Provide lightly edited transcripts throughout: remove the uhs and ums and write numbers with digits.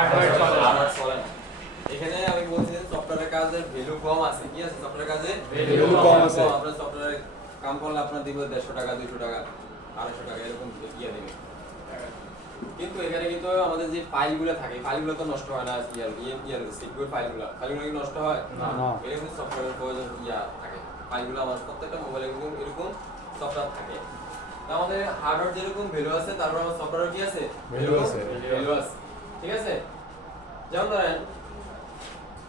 Hardware চলে না। এখানে আমি বলছি যে সফটওয়্যারের কাজের ভ্যালু কম আছে। কি আছে? সফটওয়্যারের কাজে ভ্যালু কম আছে। আপনার সফটওয়্যারে কাম করলে আপনার দিব 150 টাকা, 200 টাকা, 250 টাকা এরকম দিয়ে দিবে। কিন্তু এখানে কিন্তু আমাদের যে ফাইলগুলো থাকে, ফাইলগুলো তো নষ্ট হয় না। সিকিউর ফাইলগুলো কি নষ্ট হয়? না। এটা কিন্তু সফটওয়্যারের প্রয়োজন থাকে। ফাইলগুলো আমার প্রত্যেকটা মোবাইলে এরকম সফটওয়্যার থাকে। তো আমাদের হার্ডওয়্যার যেরকম ভ্যালু আছে, তারপর আমার সফটওয়্যার কি আছে? ভ্যালু আছে। ভ্যালু আছে। ঠিক আছে? যেমন ধরেন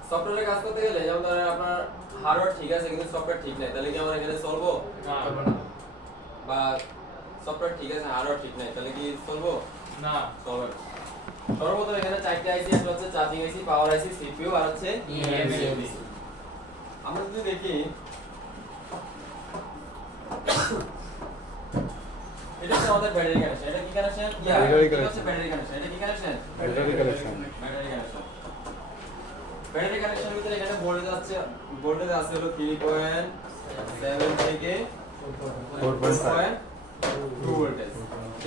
সফটওয়্যারে কাজ করতে গেলে, যেমন ধরেন আপনার হার্ডওয়্যার ঠিক আছে কিন্তু সফটওয়্যার ঠিক নাই, তাহলে কি আমার এখানে চলবো? না। বা সফটওয়্যার ঠিক আছে হার্ডওয়্যার ঠিক নাই, তাহলে কি চলবো? না। চলবে না। সর্বপ্রথম এখানে চারটি আইসি, একটা হচ্ছে চার্জিং আইসি, পাওয়ার আইসি, সিপিইউ আর হচ্ছে ইএমসি। আমরা যদি দেখি এটা হচ্ছে আমাদের ব্যাটারি কানেকশন। এটা কি কানেকশন? এটা হচ্ছে ব্যাটারি কানেকশন। এটা কি connection? Battery connection. Battery connection. Battery কানেকশনের ভিতরে এখানে ভোল্টেজ আছে হলো 3.7 থেকে 4.2 ভোল্টেজ।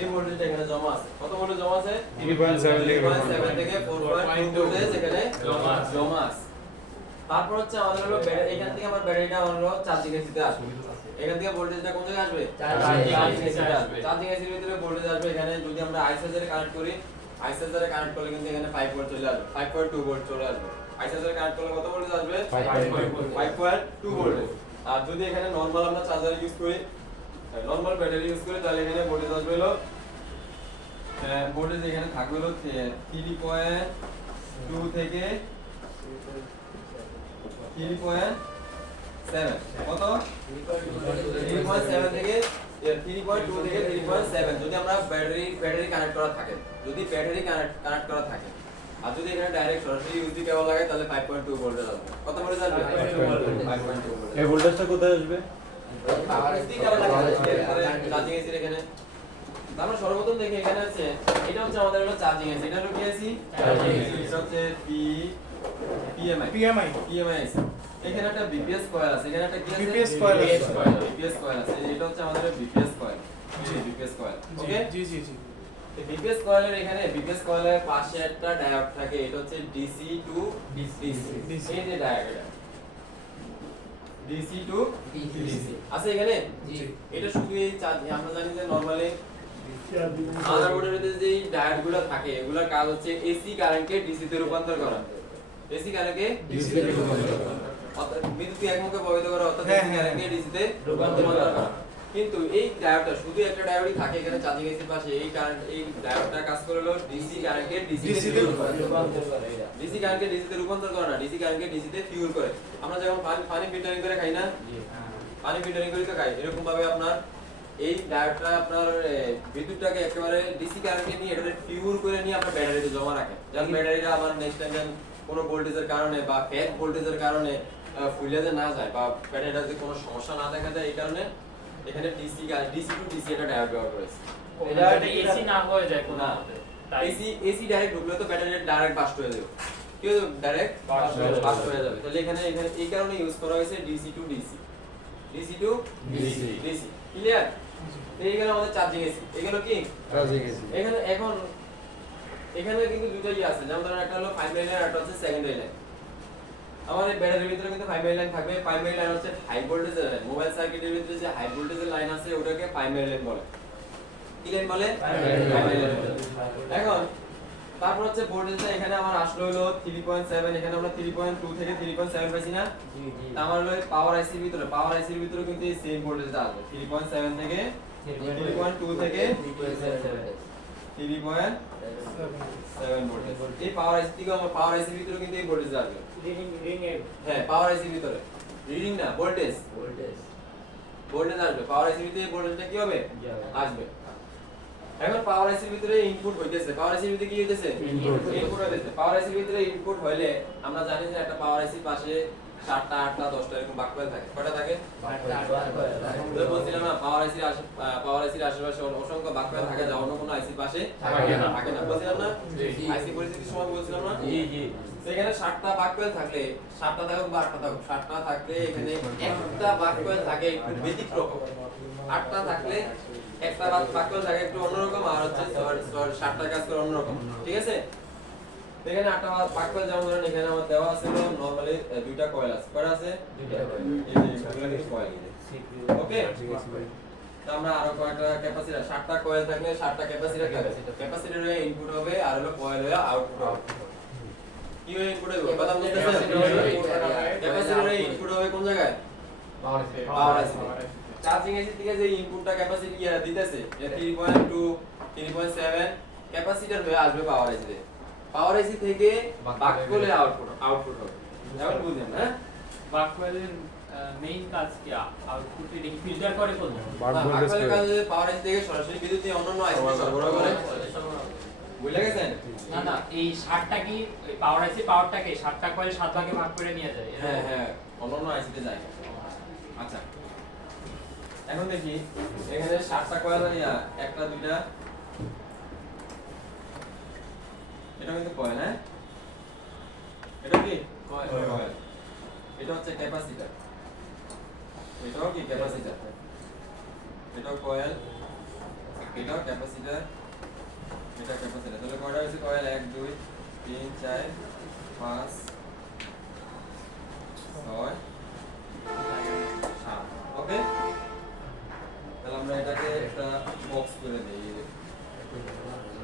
এই ভোল্টেজটা এখানে জমা আছে। কত ভোল্টেজ জমা আছে? 3.7 থেকে 4.2 ভোল্টেজ এখানে জমা আছে। তারপর হচ্ছে আমাদের হলো এখান থেকে আমার ব্যাটারিটা আমার হলো চার্জিং এসিতে আসবে। এখান থেকে ভোল্টেজটা কোন জায়গায় আসবে? চার্জিং এসিতে আসবে। চার্জিং এসির ভিতরে ভোল্টেজ আসবে। এখানে যদি আমরা আইসোজারে কানেক্ট করি, আইসোজারে কানেক্ট করলে কিন্তু এখানে 5 ভোল্ট চলে আসবে, 5.2 ভোল্ট চলে আসবে। আইসোজারে কানেক্ট করলে কত ভোল্টেজ আসবে? 5.2 ভোল্ট। আর যদি এখানে নরমাল আমরা চার্জার ইউজ করি, নরমাল ব্যাটারি ইউজ করি, তাহলে এখানে ভোল্টেজ আসবে হলো ভোল্টেজ এখানে থাকবে হলো 3.2 থেকে 3.7। কত? 3.7 থেকে 3.2 থেকে 3.7 যদি আমরা ব্যাটারি কানেক্ট করা থাকে, যদি ব্যাটারি কানেক্ট করা থাকে, আর যদি এখানে ডাইরেক্ট সরাসরি ইউএসবি কেবল লাগাই, তাহলে 5.2 ভোল্টেজ আসবে। কত ভোল্টেজ আসবে? 5.2 ভোল্টেজ। এই ভোল্টেজটা কোথায় আসবে? পাওয়ার এসি কেবল লাগাই চার্জিং এসি এখানে। আমরা সর্বপ্রথম দেখি এখানে আছে, এটা হচ্ছে আমাদের হলো চার্জিং এসি। এটা হলো কি এসি? Charging AC. এটা হচ্ছে পিএমআই এসি। এখানে একটা বিপিএস কয়েল আছে। এখানে একটা কি আছে? বিপিএস কয়েল আছে। বিপিএস কয়েল আছে। এটা হচ্ছে আমাদের BPS coil. BPS coil. Okay? জি জি জি। এই বিপিএস কয়েলের এখানে বিপিএস কয়েলের পাশে একটা ডায়োড থাকে। এটা হচ্ছে ডিসি টু ডিসি। এই যে ডায়োড, এটা ডিসি টু ডিসি আছে এখানে। জি। এটা শুধু এই চার্জ, আমরা জানি যে নরমালি মাদারবোর্ডের ভিতরে যে ডায়োডগুলো থাকে, এগুলোর কাজ হচ্ছে এসি কারেন্টকে ডিসি তে রূপান্তর করা। এসি কারেন্টকে ডিসি তে রূপান্তর করা, অর্থাৎ বিদ্যুৎ একমুখে প্রবাহিত করা, অর্থাৎ এসি কারেন্টকে ডিসি তে রূপান্তর করা। কিন্তু এই ডায়োডটা শুধু একটা ডায়োডই থাকে এখানে চার্জিং এসির পাশে। এই ডায়োডটা কাজ করে হলো ডিসি কারেন্টকে ডিসি তে রূপান্তর করে। ডিসি কারেন্টকে ডিসি তে রূপান্তর করে না, ডিসি কারেন্টকে ডিসি তে ফিউল করে। আমরা যখন পানি ফিল্টারিং করে খাই না, পানি ফিল্টারিং করে তো খাই, এরকম ভাবে আপনার এই ডায়োডটা আপনার বিদ্যুৎটাকে একেবারে ডিসি কারেন্টে নিয়ে এটাকে ফিউল করে নিয়ে আপনার ব্যাটারিতে জমা রাখে। যখন ব্যাটারিটা আমার নেক্সট টাইম কোনো ভোল্টেজের কারণে বা ফেক ভোল্টেজের কারণে ফুলে যে না যায় বা ব্যাটারিটাতে কোনো সমস্যা না দেখা যায়, এই কারণে এখানে ডিসি টু ডিসি এটা ডায়োড ব্যবহার করেছে। এটা এসি না হয়ে যায় কোন না, এসি ডাইরেক্ট ঢুকলে তো ব্যাটারি ডাইরেক্ট বাস্ট হয়ে যাবে। কি হবে? ডাইরেক্ট বাস্ট হয়ে যাবে। তাহলে এখানে এই কারণে ইউজ করা হয়েছে DC two DC. DC two DC. Clear? এই গেল আমাদের চার্জিং এসি। এগুলো কি? Charging AC. এখানে কিন্তু দুটোই আছে। যেমন ধরেন একটা হলো প্রাইমারি লাইন আর একটা হচ্ছে সেকেন্ডারি লাইন। আমাদের ব্যাটারির ভিতরে কিন্তু প্রাইমারি লাইন থাকবে। প্রাইমারি লাইন হচ্ছে হাই ভোল্টেজের লাইন। মোবাইল সার্কিটের ভিতরে যে হাই ভোল্টেজের লাইন আছে ওটাকে প্রাইমারি লাইন বলে। কি লাইন বলে? Primary line. এখন তারপর হচ্ছে ভোল্টেজটা এখানে আমার আসলো হলো 3.7, এখানে আমরা 3.2 থেকে 3.7 পাইছি না? জি জি। আমার হলো পাওয়ার আইসির ভিতরে, পাওয়ার আইসির ভিতরে কিন্তু এই সেম ভোল্টেজটা আসবে 3.7 থেকে 3.2 থেকে 3.7 ভোল্টেজ। এই পাওয়ার আইসি থেকে আমার পাওয়ার আইসির ভিতরে কিন্তু এই ভোল্টেজ আসবে। রিডিং এর হ্যাঁ, পাওয়ার আইসির ভিতরে রিডিং না, ভোল্টেজ আসবে। পাওয়ার আইসির ভিতরে এই ভোল্টেজটা কি হবে? আসবে। এখন পাওয়ার আইসির ভিতরে ইনপুট হইতেছে। পাওয়ার আইসির ভিতরে কি হইতেছে? ইনপুট হইতেছে। পাওয়ার আইসির ভিতরে ইনপুট হইলে আমরা জানি যে একটা পাওয়ার আইসির পাশে 7টা 8টা 10টা এরকম বাক কয়েল থাকে। কয়টা থাকে? তো বলছিলাম না, পাওয়ার আইসির আশেপাশে অসংখ্য বাক কয়েল থাকে, যা অন্য কোনো আইসির পাশে থাকে না। বলছিলাম না? আইসি পরিস্থিতির সময় বলছিলাম না? জি জি। তো এখানে 7টা বাক কয়েল থাকলে, 7টা থাকুক বা 8টা থাকুক, 7টা থাকলে এখানে একটা বাক কয়েল থাকে একটু ব্যতিক্রম। 8টা থাকলে একটা বাক কয়েল থাকে একটু অন্যরকম, আর হচ্ছে 7টা কাজ করে অন্যরকম। ঠিক আছে? এখানে 8টা ভাগ করে যেমন ধরেন এখানে আমার দেওয়া আছে নরমালি দুইটা কয়েল আছে কয়টা আছে দুইটা কয়েল এই যে এগুলো কিন্তু কয়েল ওকে তো আমরা আরো কয়টা ক্যাপাসিটর 7টা কয়েল থাকলে 7টা ক্যাপাসিটর ক্যাপাসিটরের ইনপুট হবে আর হলো কয়েল হলো আউটপুট হবে কি হবে ইনপুট হবে কথা বুঝতেছেন ক্যাপাসিটরের ইনপুট হবে কোন জায়গায় পাওয়ার আইসি চার্জিং আইসি থেকে যে ইনপুটটা ক্যাপাসিটি দিতেছে 3.2 3.7 ক্যাপাসিটর হয়ে আসবে পাওয়ার আইসি পাওয়ার আইসি থেকে বাক করলে আউটপুট হবে এখন বুঝেন হ্যাঁ বাক কোয়েলের মেইন কাজ কি আউটপুট এ ফিল্টার করে কোন বাক কোয়েলের কাজ পাওয়ার আইসি থেকে সরাসরি বিদ্যুৎ নিয়ে অন্যান্য আইসি সরবরাহ করে বুঝলে গেছেন না না এই 60টা কি পাওয়ার আইসি পাওয়ারটাকে 60টা কয়েল 7 ভাগে ভাগ করে নিয়ে যায় হ্যাঁ হ্যাঁ অন্যান্য আইসিতে যায় আচ্ছা এখন দেখি এখানে 7টা কয়েল একটা দুইটা এটা কিন্তু কয়েল হ্যাঁ এটা কি কয়েল এটা হচ্ছে ক্যাপাসিটর এটাও কি ক্যাপাসিটর এটাও কয়েল এটাও ক্যাপাসিটর এটা ক্যাপাসিটর তাহলে কয়টা হচ্ছে কয়েল 1 2 3 4 5 6 7 ওকে তাহলে আমরা এটাকে একটা বক্স করে দেই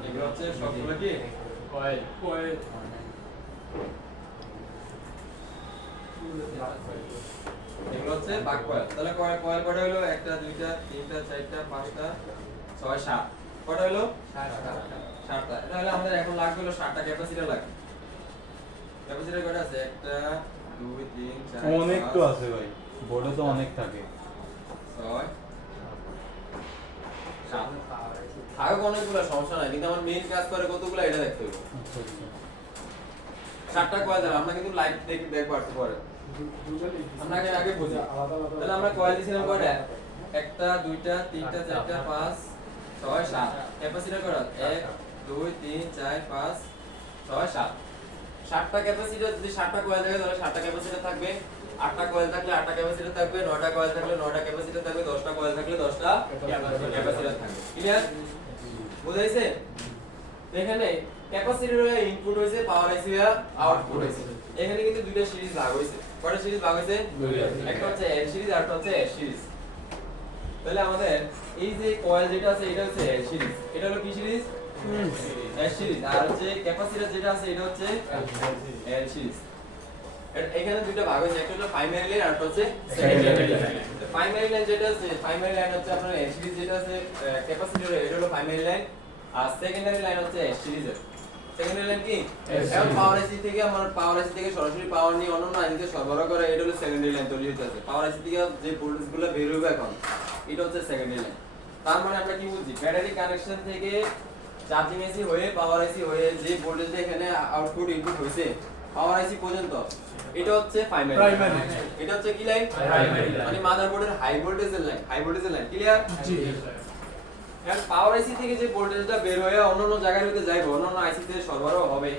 এগুলো হচ্ছে সবগুলো কি কয়েল এগুলো হচ্ছে বাক কয়েল তাহলে কয়েল কয়টা হলো একটা দুইটা তিনটা চারটা পাঁচটা 6 7 কয়টা হলো 7টা তাহলে আমাদের এখন লাগবে হলো 7টা ক্যাপাসিটর লাগবে ক্যাপাসিটর কয়টা আছে একটা 2 3 4 অনেক তো আছে ভাই বোর্ডে তো অনেক থাকে 6 7 থাকুক অনেকগুলো সমস্যা নাই কিন্তু আমার মেইন কাজ করে কতগুলো এটা দেখতে হবে আচ্ছা আচ্ছা 7টা কয়েল দ্বারা আমরা কিন্তু লাইট দেখব আসতে পারে আমরা আগে বুঝি তাহলে আমরা কয়েল দিছিলাম কয়টা একটা দুইটা তিনটা চারটা 5 6 7 ক্যাপাসিটর কয়টা 1 2 3 4 5 6 7 7টা ক্যাপাসিটর যদি 7টা কয়েল থাকে তাহলে 7টা ক্যাপাসিটর থাকবে 8টা কয়েল থাকলে 8টা ক্যাপাসিটর থাকবে 9টা কয়েল থাকলে 9টা ক্যাপাসিটর থাকবে 10টা কয়েল থাকলে 10টা ক্যাপাসিটর থাকবে ক্লিয়ার বুঝাইছে এখানে ক্যাপাসিটরের ইনপুট হইছে পাওয়ার আইসি এর আউটপুট হইছে এখানে কিন্তু দুইটা সিরিজ ভাগ হইছে কয়টা সিরিজ ভাগ হইছে একটা হচ্ছে এল সিরিজ আর একটা হচ্ছে এস সিরিজ তাহলে আমাদের এই যে কয়েল যেটা আছে এটা হচ্ছে এল সিরিজ এটা হলো কি সিরিজ এস সিরিজ আর হচ্ছে ক্যাপাসিটর যেটা আছে এটা হচ্ছে এল সিরিজ এখানে দুটো ভাগ হইছে একটা হলো প্রাইমারি লাইন আর একটা হচ্ছে সেকেন্ডারি লাইন প্রাইমারি লাইন যেটা আছে প্রাইমারি লাইন হচ্ছে আপনার এল সিরিজ যেটা আছে ক্যাপাসিটর এটা হলো প্রাইমারি লাইন আর সেকেন্ডারি লাইন হচ্ছে এস সিরিজের সেকেন্ডারি লাইন কি এখন পাওয়ার আইসি থেকে আমার পাওয়ার আইসি থেকে সরাসরি পাওয়ার নিয়ে অন্য আইসিতে সরবরাহ করে এটা হলো সেকেন্ডারি লাইন তৈরি হচ্ছে পাওয়ার আইসি থেকে যে ভোল্টেজগুলো বের হবে এখন এটা হচ্ছে সেকেন্ডারি লাইন তার মানে আমরা কি বুঝি ব্যাটারি কানেকশন থেকে চার্জিং আইসি হয়ে পাওয়ার আইসি হয়ে যে ভোল্টেজটা এখানে আউটপুট ইনপুট হইছে পাওয়ার আইসি পর্যন্ত এটা হচ্ছে প্রাইমারি এটা হচ্ছে কি লাইন মানে মাদারবোর্ডের হাই ভোল্টেজের লাইন ক্লিয়ার জি এখন পাওয়ার আইসি থেকে যে ভোল্টেজটা বের হয়ে অন্যান্য জায়গায় হতে যাইবে অন্যান্য আইসি তে সরবরাহ হবে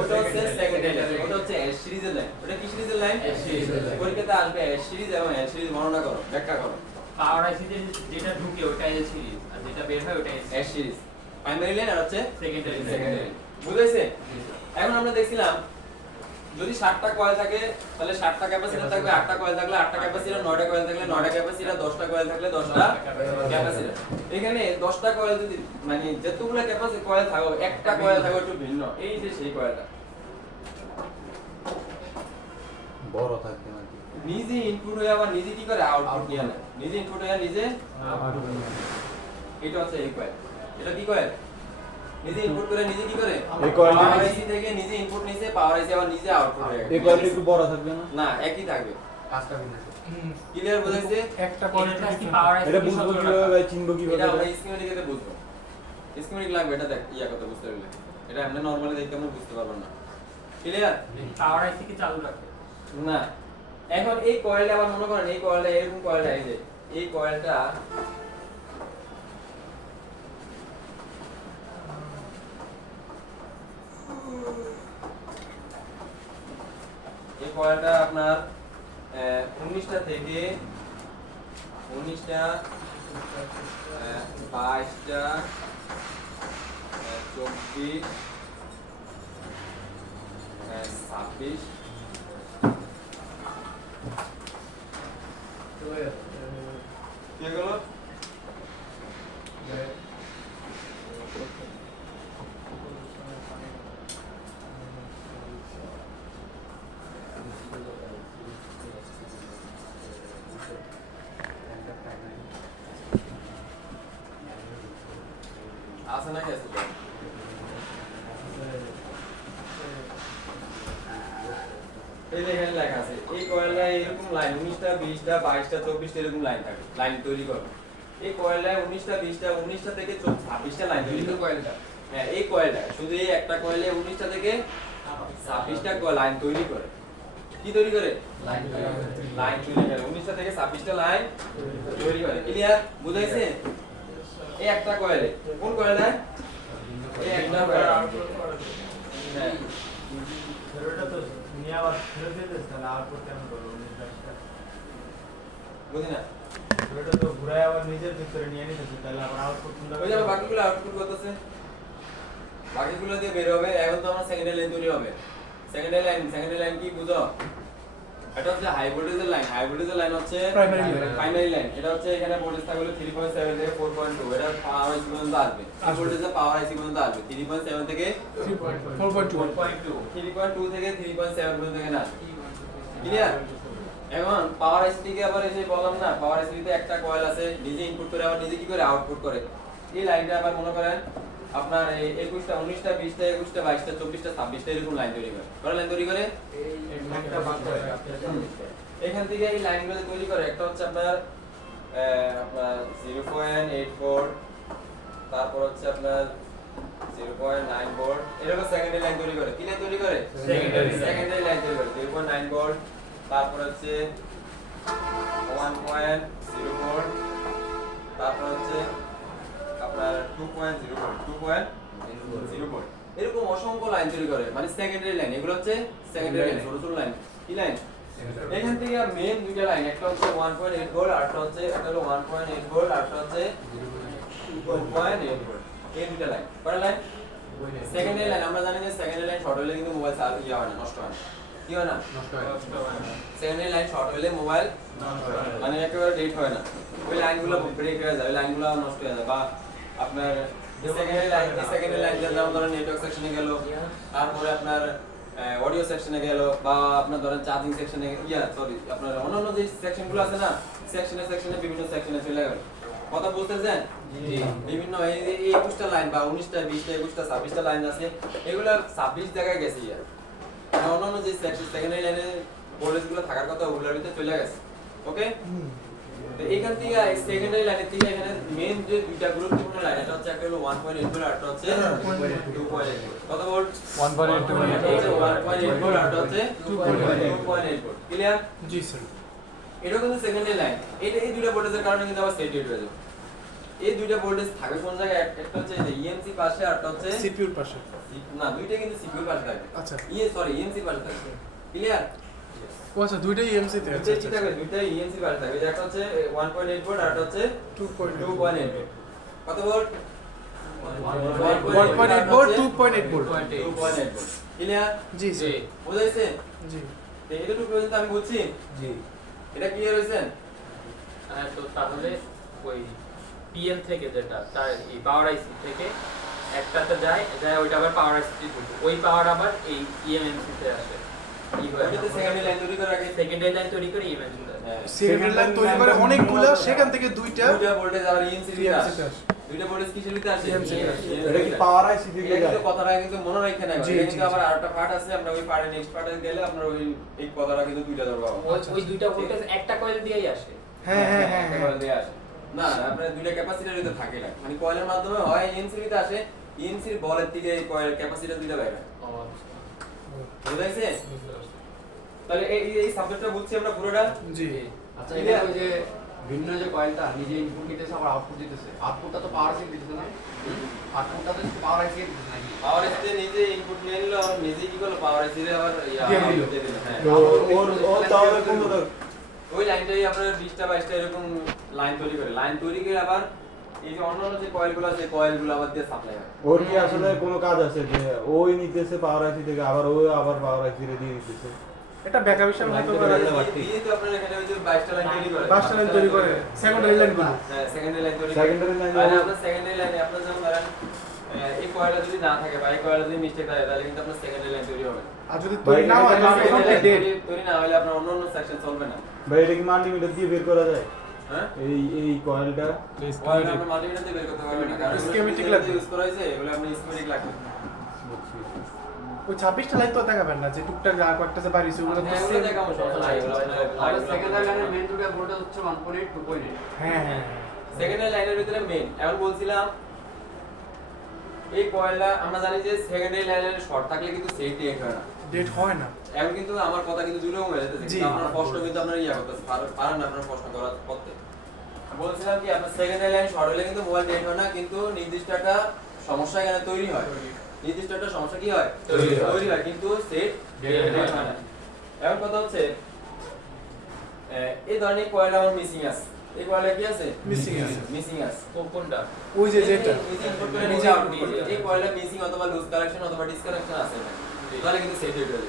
ওটা হচ্ছে সেকেন্ডারি লাইন ওটা হচ্ছে এস সিরিজের লাইন ওটা কি সিরিজের লাইন এস সিরিজের লাইন পরীক্ষাতে আসবে এস সিরিজ এবং এস সিরিজ বর্ণনা করো ব্যাখ্যা করো পাওয়ার আইসি যেটা ঢুকে ওটাই এস সিরিজ আর যেটা বের হয় ওটাই এস সিরিজ প্রাইমারি লাইন আর হচ্ছে সেকেন্ডারি বুঝাইছে এখন আমরা দেখছিলাম যদি 7টা কয়েল থাকে তাহলে 7টা ক্যাপাসিটর থাকবে 8টা কয়েল থাকলে 8টা ক্যাপাসিটর 9টা কয়েল থাকলে 9টা ক্যাপাসিটর 10টা কয়েল থাকলে 10টা ক্যাপাসিটর এখানে 10টা কয়েল যদি মানে যতগুলো ক্যাপাসিটর কয়েল থাকবে একটা কয়েল থাকবে একটু ভিন্ন এই যে সেই কয়েলটা বড় থাকবে নাকি নিজে ইনপুট হয়ে আবার নিজে কি করে আউটপুট নিয়ে নেয় নিজে ইনপুট হয়ে নিজে এটা হচ্ছে এই কয়েল এটা কি কয়েল নিজে ইনপুট করে নিজে কি করে এই কয়েল পাওয়ার আইসি থেকে নিজে ইনপুট নিছে পাওয়ার আইসি আবার নিজে আউটপুট হয়ে এই কয়েলটা একটু বড় থাকবে না না একই থাকবে কাজটা ভিন্ন ক্লিয়ার বুঝাইছে একটা কয়েল কি পাওয়ার আইসি এটা বুঝবো কিভাবে ভাই চিনবো এটা কিভাবে আমরা স্কিমেটিকে বুঝবো স্কিমেটিক লাগবে এটা দেখ ইয়া কথা বুঝতে পারলে এটা আমরা নরমালি দেখতে আমরা বুঝতে পারবো না ক্লিয়ার পাওয়ার আইসি কি চালু রাখবে না এখন এই কয়েলটা আবার মনে করেন এই কয়েলটা এরকম কয়েলটা এই যে এই কয়েলটা এই কয়েলটা আপনার 19টা থেকে 19টা 22টা 24 20 কি হলো আছে নাকি আছে তো? এই দেখেন লেখা আছে এই কয়েলটায় এরকম লাইন 19টা 20টা 22টা 24টা এরকম লাইন থাকে লাইন তৈরি করে এই কয়েলটায় 19টা 20টা 19টা থেকে 26টা লাইন তৈরি করে কয়েলটা হ্যাঁ এই কয়েলটা শুধু এই একটা কয়েলে 19টা থেকে 26টা লাইন তৈরি করে কি তৈরি করে লাইন তৈরি করে 19টা থেকে 26টা লাইন তৈরি করে ক্লিয়ার বুঝাইছে এই একটা কয়েলে কোন কয়েলটা এই একটা কয়েল হ্যাঁ সেটা তো নিয়ে আবার ফেরত দিয়ে দিস তাহলে আউটপুট কেমন করবো বুঝি না সেটা তো ঘুরায় আবার নিজের ভিতরে নিয়ে নিতেছে তাহলে আবার আউটপুট ওই যে বাকিগুলো আউটপুট করতেছে বাকিগুলো দিয়ে বের হবে এখন তো আমার সেকেন্ডারি লাইন তৈরি হবে সেকেন্ডারি লাইন কি বুঝো এটা হচ্ছে হাই ভোল্টেজের লাইন হচ্ছে প্রাইমারি লাইন এটা হচ্ছে এখানে ভোল্টেজ থাকলে 3.7 থেকে 4.2 এটা পাওয়ার আইসি পর্যন্ত আসবে ভোল্টেজে পাওয়ার আইসি পর্যন্ত আসবে 3.7 থেকে 4.2 3.2 থেকে 3.7 পর্যন্ত এখানে আসবে ক্লিয়ার এখন পাওয়ার আইসি থেকে আবার এই যে বললাম না পাওয়ার আইসি তে একটা কয়েল আছে নিজে ইনপুট করে আবার নিজে কি করে আউটপুট করে এই লাইনটা আবার মনে করেন আপনার এই 21টা 19টা 20টা 21টা 22টা 24টা 26টা এরকম লাইন তৈরি করে লাইন তৈরি করে এই একটা ভাগ করে এখান থেকে এই লাইনগুলো তৈরি করে একটা হচ্ছে আপনার 0.84 তারপর হচ্ছে আপনার 0.9 ভোল্ট এরকম সেকেন্ডারি লাইন তৈরি করে কি লাইন তৈরি করে সেকেন্ডারি লাইন তৈরি করে 0.9 ভোল্ট তারপর হচ্ছে 1.0 ভোল্ট তারপর হচ্ছে আপনার 2.0 ভোল্ট এরকম অসংখ্য লাইন তৈরি করে মানে সেকেন্ডারি লাইন এগুলো হচ্ছে সেকেন্ডারি লাইন ছোট ছোট লাইন কি লাইন এখান থেকে মেইন দুইটা লাইন একটা হচ্ছে 1.8 ভোল্ট আর একটা হচ্ছে একটা হলো 1.8 ভোল্ট আর একটা হচ্ছে 2.8 ভোল্ট এই দুইটা লাইন কয়টা লাইন সেকেন্ডারি লাইন আমরা জানি যে সেকেন্ডারি লাইন শর্ট হলে কিন্তু মোবাইল চার্জ ইয়া হয় না নষ্ট হয় না কি হয় না নষ্ট হয় সেকেন্ডারি লাইন শর্ট হলে মোবাইল মানে একেবারে ডেট হয় না ওই লাইনগুলো ব্রেক হয়ে যায় ওই লাইনগুলো নষ্ট হয়ে যায় বা আপনার সেকেন্ডারি লাইন যেমন ধরেন নেটওয়ার্ক সেকশনে গেল তারপরে আপনার অডিও সেকশনে গেল বা আপনার ধরেন চার্জিং সেকশনে আপনার অন্যান্য যে সেকশনগুলো আছে না সেকশনে বিভিন্ন সেকশনে চলে গেল কথা বলতেছেন বিভিন্ন এই 21টা লাইন বা 19টা 20টা 21টা 26টা লাইন আছে এগুলা 26 জায়গায় গেছে ইয়ার অন্যান্য যে সেকেন্ডারি লাইনে ভোল্টেজগুলো থাকার কথা ওগুলোর ভিতরে চলে গেছে ওকে তো এখান থেকে সেকেন্ডারি লাইনের থেকে এখানে মেইন যে দুইটা গুরুত্বপূর্ণ লাইন এটা হচ্ছে একটা হলো 1.8 ভোল্ট আর একটা হচ্ছে 2.8 ভোল্ট কত ভোল্ট 1.8 ভোল্ট এটা 1.8 ভোল্ট আর একটা হচ্ছে 2.8 ভোল্ট ক্লিয়ার জি স্যার এটা কিন্তু সেকেন্ডারি লাইন এই দুইটা ভোল্টেজের কারণে কিন্তু আবার সেট হয়ে যাবে এই দুইটা ভোল্টেজ থাকে কোন জায়গায় একটা হচ্ছে ইএমসি পাশে আর একটা হচ্ছে সিপিইউর পাশে না দুইটা কিন্তু সিপিইউ পাশে থাকে আচ্ছা ইএমসি পাশে থাকে ক্লিয়ার ও আচ্ছা দুইটাই ইএমসি তে আছে দুইটাই থাকবে দুইটাই ইএমসি পাশে থাকবে একটা হচ্ছে 1.8 ভোল্ট আর একটা হচ্ছে 2.8 ভোল্ট কত volt 1.8 volt 2.8 volt 2.8 volt clear জি স্যার বুঝাইছে জি তো এটুকু পর্যন্ত আমি বুঝছি জি এটা ক্লিয়ার হইছেন তো তাহলে ওই পিএম থেকে যেটা তার এই পাওয়ার আইসি থেকে একটাতে যায় ওইটা আবার পাওয়ার আইসি তে ঢুকে ওই পাওয়ার আবার এই ইএমএমসি তে আসে কি হয় ওইটাতে সেকেন্ডারি লাইন তৈরি করে রাখে সেকেন্ডারি লাইন তৈরি করে ইএমএমসি তে হ্যাঁ সেকেন্ড লাইন তৈরি করে অনেকগুলো সেখান থেকে দুইটা দুইটা ভোল্টেজ আবার ইএমসি তে EMC আসে তে আসে। দুইটা ভোল্টেজ কিসের ভিতরে আসে EMC তে আসে। এটা কি পাওয়ার আইসি থেকে এটা যায় কিন্তু কথাটা কিন্তু মনে রাখতে নাই জি, এটা জি, কিন্তু আবার আরেকটা পার্ট আছে আমরা ওই পার্টে নেক্সট পার্টে গেলে আপনার ওই এই কথাটা কিন্তু দুইটা ধরবা ওই দুইটা ভোল্টেজ একটা কয়েল দিয়েই আসে হ্যাঁ হ্যাঁ হ্যাঁ একটা কয়েল দিয়ে আসে না আপনার দুইটা ক্যাপাসিটর ভিতরে থাকে না মানে কয়েলের মাধ্যমে হয় ইএমসি ভিতরে আসে ইএমসির বলের থেকে এই কয়েল ক্যাপাসিটর দুইটা বাইরে বুঝাইছে তাহলে এই সাবজেক্টটা বুঝছি আমরা পুরোটা জি আচ্ছা এটা ওই যে ভিন্ন যে কয়েলটা নিজে ইনপুট নিতেছে আবার আউটপুট দিতেছে আউটপুটটা তো পাওয়ার আইসি দিতেছে না আউটপুটটা তো পাওয়ার আইসি দিতেছে নাকি পাওয়ার আইসি নিজে ইনপুট নিয়ে নিল আর নিজে কি করলো পাওয়ার আইসি আবার দিয়ে দিল। হ্যাঁ ওর তাহলে কোন ওই লাইনটাই আপনার 20টা 22টা এরকম লাইন তৈরি করে আবার এই যে অন্যান্য যে কয়েলগুলো আছে কয়েলগুলো আবার দিয়ে সাপ্লাই হয়। ওর কি আসলে কোনো কাজ আছে যে ওই নিতেছে পাওয়ার আইসি থেকে আবার ওই আবার পাওয়ার আইসি রে দিয়ে দিতেছে? এটা ব্যাকআপ হিসেবে হতে পারে। দিয়ে তো আপনার এখানে ওই যে 22টা লাইন তৈরি করে। 22টা লাইন তৈরি করে সেকেন্ডারি লাইনগুলো। হ্যাঁ, সেকেন্ডারি লাইন তৈরি করে। সেকেন্ডারি লাইন আর আপনার সেকেন্ডারি লাইনে আপনার যেমন ধরেন এই কয়েলটা যদি না থাকে বা এই কয়েলটা যদি মিস্টেক থাকে তাহলে কিন্তু আপনার সেকেন্ডারি লাইন তৈরি হবে না। আর যদি তৈরি না হয় তাহলে Secondary কমপ্লিট line ডেড। তৈরি না হলে আপনার অন্য সেকশন চলবে না। ভাই এটা কি মাল্টিমিটার দিয়ে বের করা যায়? হ্যাঁ, এই কয়েলটা কয়েলটা আমরা মাল্টিমিটার দিয়ে বের করতে পারবেন না, কারণ Schematic স্কিমেটিক লাগবে। ইউজ করা হয়েছে, এগুলো আপনি স্কিমেটিক লাগবে। ওই 26টা লাইন তো দেখাবেন না যে টুকটাক আর কয়েকটা যে বাড়িছে ওগুলো তো হ্যাঁ, এগুলো দেখাবো, সমস্যা নাই, এগুলো আমাদের আপনার সেকেন্ডারি লাইনের মেইন দুটো ভোল্টেজ হচ্ছে 1.8 2.8। হ্যাঁ হ্যাঁ সেকেন্ডারি লাইনের ভিতরে মেইন এখন বলছিলাম এই কয়েলটা আমরা জানি যে সেকেন্ডারি লাইনের শর্ট থাকলে কিন্তু সেট ডিটেক্ট হয় না। ডেড হয় না। এখন কিন্তু আমার কথা কিন্তু দুটো হয়ে যেতেছে, জি। কিন্তু আপনার প্রশ্ন কিন্তু আপনারা ইয়া করতেছে পারেন না আপনার প্রশ্ন করার করতে। বলছিলাম কি আপনার সেকেন্ডারি লাইন শর্ট হলে কিন্তু মোবাইল ডেট হয় না, কিন্তু নির্দিষ্ট একটা সমস্যা এখানে তৈরি হয়। নির্দিষ্ট একটা সমস্যা কি হয়? তৈরি হয়, কিন্তু সেট ডিটেক্ট হয় না। এখন কথা হচ্ছে এই ধরনের কয়েল আমার মিসিং আছে, এই কয়েলে কি আছে? মিসিং আছে। মিসিং আছে। কোনটা? ওই যে যেটা মিসিং ইনপুট করে নিচে আউটপুট করবে। এই কয়েলে মিসিং অথবা লুজ কানেকশন অথবা ডিসকানেকশন আছে তাহলে কিন্তু সেট হয়ে যাবে।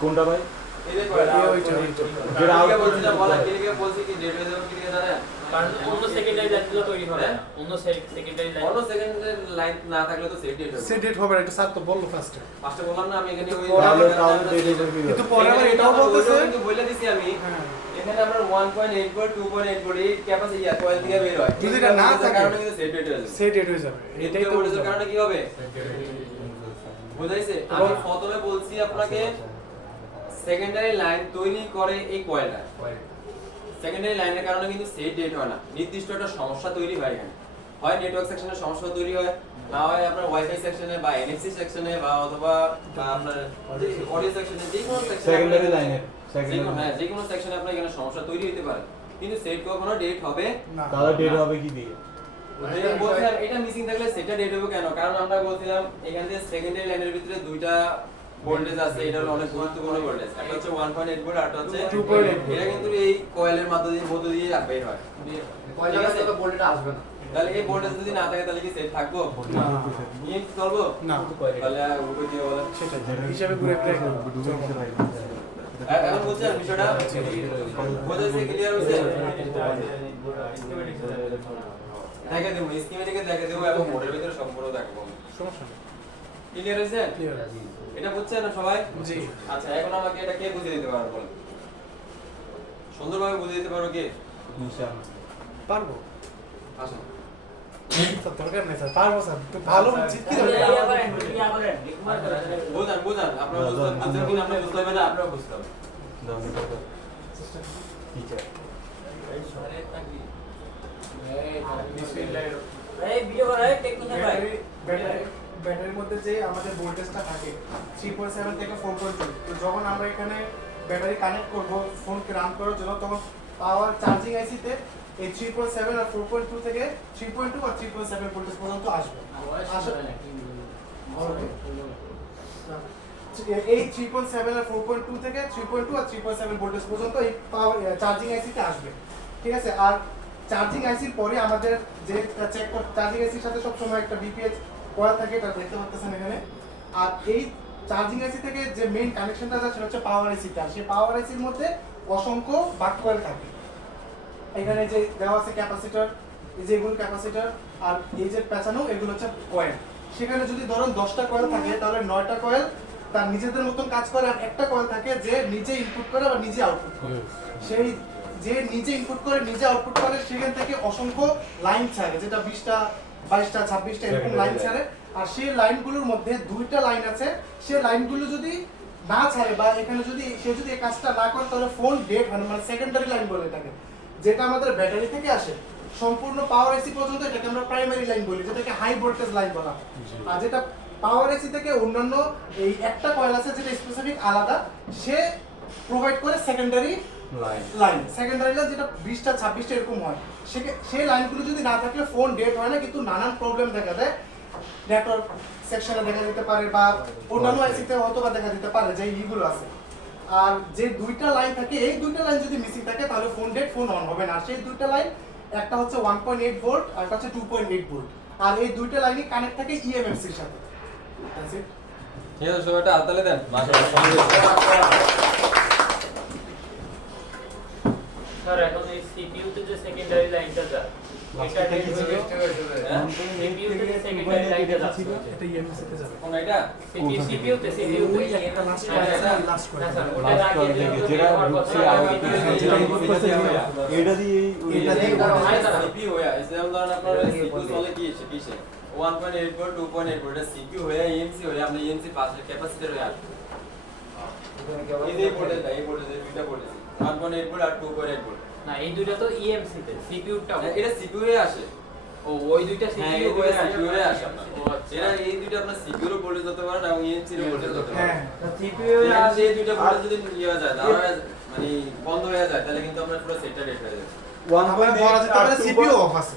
কোনটা ভাই? এই যে কয়েল ওইটা। যেটা কিলিকে output বলছিলাম বলা কিলিকে বলছি কি ডেট হয়ে যাবে কিলিকে জানেন? কারণ অন্য সেকেন্ডারি লাইনগুলো তৈরি হবে না। অন্য সেকেন্ডারি লাইন অন্য সেকেন্ডারি লাইন না থাকলে তো সেট ডেট হবে। সে ডেড হবে না, এটা স্যার তো বললো ফার্স্টে। ফার্স্টে বললাম না আমি এখানে ওই তাহলে ডেট হবে কি? কিন্তু পরে আবার এটাও বলতেছে কিন্তু বলে দিছি আমি হ্যাঁ এখানে আমরা 1.8 ভোল্ট 2.8 ভোল্ট এই ক্যাপাসিটি কয়েল থেকে বের হয়। যদি এটা না থাকে কারণে কিন্তু সেট ডেট হয়ে যাবে। সে ডেড হয়ে যাবে। এটাই তো ভোল্টেজের কারণে কি হবে? বুঝাইছে? আমি প্রথমে বলছি আপনাকে সেকেন্ডারি লাইন তৈরি করে এই কয়েলটা। সেকেন্ডারি লাইনের কারণে কিন্তু সেট ডেট হয় না, নির্দিষ্ট একটা সমস্যা তৈরি হয় এখানে। হয় নেটওয়ার্ক সেকশনে সমস্যা তৈরি হয়, না হয় আপনার ওয়াইফাই সেকশনে বা এনএফসি সেকশনে বা অথবা আপনার অডিও সেকশনে যে কোনো সেকশনে সেকেন্ডারি লাইনের হ্যাঁ যে কোনো সেকশনে আপনার এখানে সমস্যা তৈরি হতে পারে, কিন্তু সেট কখনো ডেট হবে না। তাহলে ডেট হবে কি দিয়ে? বলছিলাম এটা মিসিং থাকলে সেটা ডেট হবে কেন? কারণ আমরা বলছিলাম এখান থেকে সেকেন্ডারি লাইনের ভিতরে দুইটা ভোল্টেজ আছে, এটা হলো অনেক গুরুত্বপূর্ণ ভোল্টেজ। একটা হচ্ছে 1.8 ভোল্ট আর একটা হচ্ছে 2.8 এটা কিন্তু এই কয়েলের মধ্য দিয়ে বের হয়। কয়লাতে তো ভোল্টেজ আসবে না। তাহলে এই ভোল্টেজ যদি না থাকে তাহলে কি সেট থাকবো? নিয়ে কি চলবো? না তাহলে উপরে দিয়ে বলেন। সেটাই হিসাবে ঘুরে ফিরে এখন বুঝছেন বিষয়টা? বুঝেছে, ক্লিয়ার হয়েছে? দেখে দেবো, স্কিমেটিকে দেখে দেবো এবং মোডের ভিতরে সম্পূর্ণ দেখাবো। সমস্যা নেই। ক্লিয়ার হয়েছে? ক্লিয়ার এটা বুঝছেন না সবাই? জি আচ্ছা, এখন আমাকে এটা কে বুঝিয়ে দিতে পারবে বলেন? সুন্দরভাবে বুঝিয়ে দিতে পারো কে? ইনশাআল্লাহ পারবো। আসুন। স্যার দরকার নেই স্যার, পারবো স্যার। তো ভালো বুঝছি কি দরকার? বুঝান আপনারা বুঝতে কিনা আপনারা বুঝতে হবে না আপনারা বুঝতে হবে। টিচার ব্যাটারির মধ্যে যে আমাদের ভোল্টেজটা থাকে 3.7 থেকে 4.2, তো যখন আমরা এখানে ব্যাটারি কানেক্ট করব ফোনকে রান করার জন্য, তখন পাওয়ার চার্জিং আইসিতে এই 3.7 আর 4.2 থেকে 3.2 আর 3.7 ভোল্টেজ পর্যন্ত আসবে। এই 3.7 আর 4.2 থেকে 3.2 আর 3.7 ভোল্টেজ পর্যন্ত এই পাওয়ার চার্জিং আইসিতে আসবে। ঠিক আছে? আর চার্জিং আইসির পরে আমাদের যে চেক চার্জিং আইসির সাথে সবসময় একটা বিপিএস করা থাকে, এটা দেখতে পাচ্ছেন এখানে। আর এই চার্জিং আইসি থেকে যে মেইন কানেকশনটা আছে সেটা হচ্ছে পাওয়ার আইসিটা। সেই পাওয়ার আইসির মধ্যে অসংখ্য বাক কয়েল থাকে। এখানে যে দেওয়া আছে ক্যাপাসিটর, এই যে এগুলো ক্যাপাসিটর, আর এই যে পেঁচানো এগুলো হচ্ছে কয়েল। সেখানে যদি ধরুন 10টা কয়েল থাকে তাহলে 9টা কয়েল তার নিজেদের মতন কাজ করে, আর একটা কয়েল থাকে যে নিজে ইনপুট করে বা নিজে আউটপুট করে। সেই যে নিজে ইনপুট করে নিজে আউটপুট করে সেখান থেকে অসংখ্য লাইন ছাড়ে, যেটা 20টা 22টা 26টা এরকম লাইন ছাড়ে। আর সেই লাইনগুলোর মধ্যে 2টা লাইন আছে, সেই লাইনগুলো যদি না ছাড়ে বা এখানে যদি সে যদি এই কাজটা না করে তাহলে ফোন ডেড হয়, মানে সেকেন্ডারি লাইন বলে এটাকে, যেটা আমাদের ব্যাটারি থেকে আসে সম্পূর্ণ পাওয়ার এসি পর্যন্ত, এটাকে আমরা প্রাইমারি লাইন বলি, যেটাকে হাই ভোল্টেজ লাইন বলা হয়। আর যেটা পাওয়ার এসি থেকে অন্যান্য এই একটা কয়েল আছে যেটা স্পেসিফিক আলাদা, সে প্রোভাইড করে সেকেন্ডারি লাইন। সেকেন্ডারি লাইন যেটা 20টা 26টা এরকম হয়, সেই লাইনগুলো যদি না থাকলে ফোন ডেড হয় না, কিন্তু নানান প্রবলেম দেখা দেয়। নেটওয়ার্ক সেকশনে দেখা দিতে পারে বা অন্যান্য আইসিতে হয়তো বা দেখা দিতে পারে যে এইগুলো আছে। আর যে 2টা লাইন থাকে, এই 2টা লাইন যদি মিসিং থাকে তাহলে ফোন ডেড, ফোন অন হবে না। সেই 2টা লাইন একটা হচ্ছে 1.8 ভোল্ট আর একটা হচ্ছে 2.8 ভোল্ট আর এই দুইটা লাইনই কানেক্ট থাকে EMMC এর সাথে That's it. ঠিক আছে সবাইটা হাততালি দেন স্যার এখন এই সিপিইউ তে যে সেকেন্ডারি লাইনটা যায় এটা কি ছিল সিপিইউ তে সেকেন্ডারি লাইনটা যাচ্ছে এটা EMMC তে যাবে কোন এটা সিপিইউ তে ওই একটা লাস্ট লাস্ট করে ওটা আগে যেটা ঢুকছে এটা দিয়ে এটা দিয়ে সিপিইউ হয়ে যেমন ধরেন আপনার সিপিইউ চলে কি কিসে 1.8 ভোল্ট 2.8 ভোল্ট সিপিইউ হয়ে EMC হয়ে আপনি EMC পাশে ক্যাপাসিটর হয়ে আসবে এই ভোল্টেজ এই ভোল্টেজ দুইটা ভোল্টেজ 1.8 ভোল্ট আর 2.8 ভোল্ট না এই দুইটা তো ইএমসি তে সিপিইউটা এটা সিপিইউ হয়ে আসে ও ওই দুইটা হ্যাঁ সিপিইউ এই হয়ে সিপিইউ হয়ে আসে আপনার ও আচ্ছা এরা এই দুইটা আপনার সিপিইউ এর ভোল্টেজ হতে পারে না এবং EMC এর ভোল্টেজ হতে পারে হ্যাঁ সিপিইউ এই এই দুইটা ভোল্টেজ যদি ইয়ে হয়ে যায় তাহলে মানে বন্ধ হয়ে যায় তাহলে কিন্তু আপনার পুরো সেটটা রেড হয়ে যাবে 1.8 আর CPU অফ আছে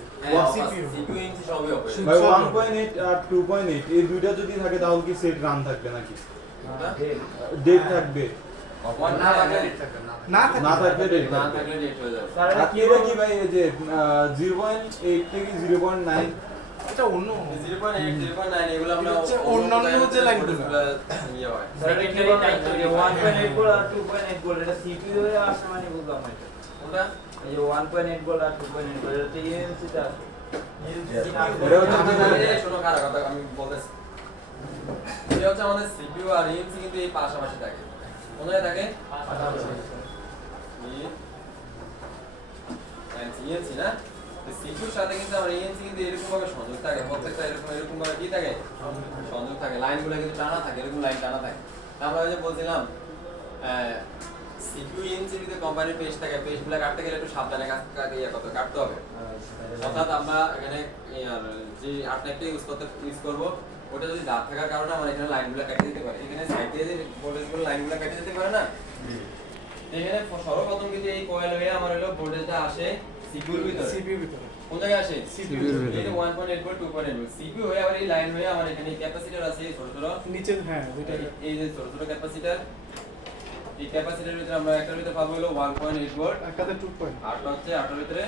সিপিইউ EMC সবই অফ হয়ে ভাই 1.8 আর 2.8 এই দুইটা যদি থাকে তাহলে কি সেট রান থাকবে নাকি ডেট থাকবে না থাকলে না থাকে না থাকলে ডেট না থাকবে থাকলে রেড হয়ে যাবে স্যার আর এটা কি ভাই এই যে 0.8 থেকে 0.9 এটা অন্য 0.8 0.9 এগুলো আমরা হচ্ছে অন্যান্য যে লাইনগুলো। ইয়ে হয় সেকেন্ডারি লাইন তৈরি 1.8 ভোল্ট আর 2.8 ভোল্ট এটা সিপিইউ এর আসে মানে বুঝলাম না ওটা এই যে 1.8 ভোল্ট আর 2.8 ভোল্ট এটা ইএমসি তে আসে এটা হচ্ছে আমাদের শোনো খারাপ কথা আমি বলতেছি এটা হচ্ছে আমাদের সিপিইউ আর EMC কিন্তু এই পাশাপাশি থাকে কোথায় থাকে EMC না সিপিইউর সাথে কিন্তু আমার EMC কিন্তু এরকম ভাবে সংযোগ থাকে প্রত্যেকটা এরকম ভাবে কি থাকে সংযোগ থাকে লাইনগুলো কিন্তু টানা থাকে এরকম লাইন টানা থাকে আমরা ওই যে বলছিলাম সিপিইউ EMC এর ভিতরে কোম্পানির পেজ থাকে পেজগুলো কাটতে গেলে একটু সাবধানে কাটতে হবে অর্থাৎ আমরা এখানে যে আটনাকটা ইউজ করব ওটা যদি দাঁত থাকার কারণে আমরা এখানে লাইনগুলো কেটে দিতে পারি এখানে সাইড দিয়ে যে ভোল্টেজগুলো লাইনগুলো কেটে দিতে পারে না এখানে সর্বপ্রথম কিন্তু এই কয়েল হয়ে আমার হলো ভোল্টেজটা আসে সিপিইউর ভিতরে সিপিইউ ভিতরে কোন জায়গায় আসে CPU এটা 1.8 ভোল্ট 2.8 ভোল্ট সিপিইউ হয়ে আবার এই লাইন হয়ে আমার এখানে ক্যাপাসিটর আছে ছোট ছোট নিচে হ্যাঁ দুইটা এই যে ছোট ছোট ক্যাপাসিটর এই ক্যাপাসিটরের ভিতরে আমরা একটার ভিতরে পাবো হলো 1.8 ভোল্ট একটাতে 2.8 আর হচ্ছে আটার ভিতরে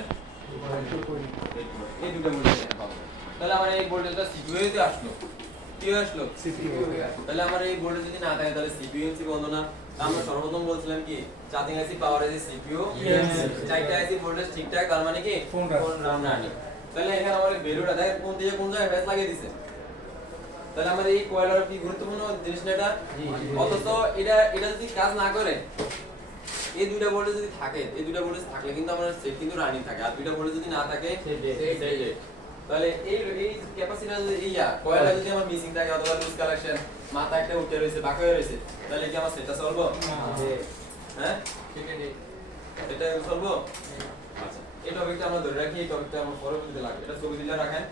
2.8 এই দুটো ভোল্টেজ পাবো তাহলে আমার এই ভোল্টেজটা সিপিইউ তে আসলো কি আসলো CPU তাহলে আমার এই ভোল্টেজ যদি না থাকে তাহলে সিপিইউ এমসি বন্ধ না আমরা সর্বপ্রথম বলছিলাম কি চার্জিং আইসি পাওয়ার আইসি সিপিইউ চারটা আইসি ভোল্টেজ ঠিকঠাক তার মানে কি ফোন রানি তাহলে এখানে আমার ভ্যালুটা দেখেন কোন দিকে কোন জায়গায় ব্যাস লাগিয়ে দিছে তাহলে আমার এই কয়েলের কি গুরুত্বপূর্ণ জিনিস না এটা অথচ এটা যদি কাজ না করে এই দুইটা ভোল্টেজ যদি থাকে এই দুইটা ভোল্টেজ থাকলে কিন্তু আমার সেট কিন্তু রানিং থাকে আর দুইটা ভোল্টেজ যদি না থাকে সেট তাহলে এই ক্যাপাসিটর যদি কয়েলটা যদি আমার মিসিং থাকে অথবা লুজ কালেকশন মাথা একটা উঠে রয়েছে বাঁকা হয়ে রয়েছে তাহলে কি আমার সেটটা চলবো হ্যাঁ ঠিক আছে এটা চলবো আচ্ছা এই টপিকটা আমরা ধরে রাখি এই টপিকটা আমরা পরবর্তীতে লাগবে এটা ছবি দিলে রাখেন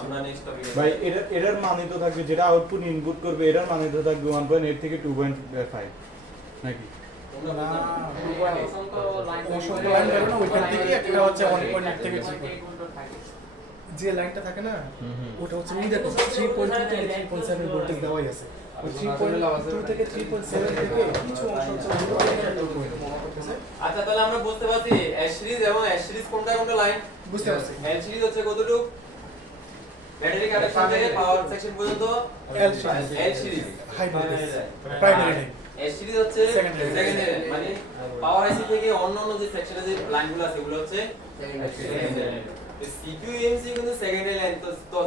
আমরা নেক্সট টপিকে ভাই এটার মানে তো থাকবে যেটা আউটপুট ইনপুট করবে এটার মানে তো থাকবে 1.8 থেকে 2.5 নাকি তোমরা না, বুঝতে অসংখ্য লাইন অসংখ্য লাইন বেরো না, ওইখান থেকে একটা হচ্ছে 1.8 থেকে থাকে যে লাইনটা থাকে না ওটা হচ্ছে এই দেখো 3.2 থেকে 3.7 ভোল্টেজ দেওয়াই আছে ওই 3.2 থেকে 3.7 থেকে কিছু অংশ হচ্ছে আচ্ছা তাহলে আমরা বুঝতে পারছি এস সিরিজ এবং এস সিরিজ কোনটা কোনটা লাইন বুঝতে পারছি এল সিরিজ হচ্ছে কতটুকু ব্যাটারি কানেকশন থেকে পাওয়ার সেকশন পর্যন্ত L series high voltage primary line S series হচ্ছে Secondary. সেকেন্ডারি মানে পাওয়ার আইসি থেকে অন্যান্য যে সেকশনে যে লাইনগুলো আছে এগুলো হচ্ছে সেকেন্ডারি সিপিইউ এমসি কিন্তু সেকেন্ডারি লাইন তো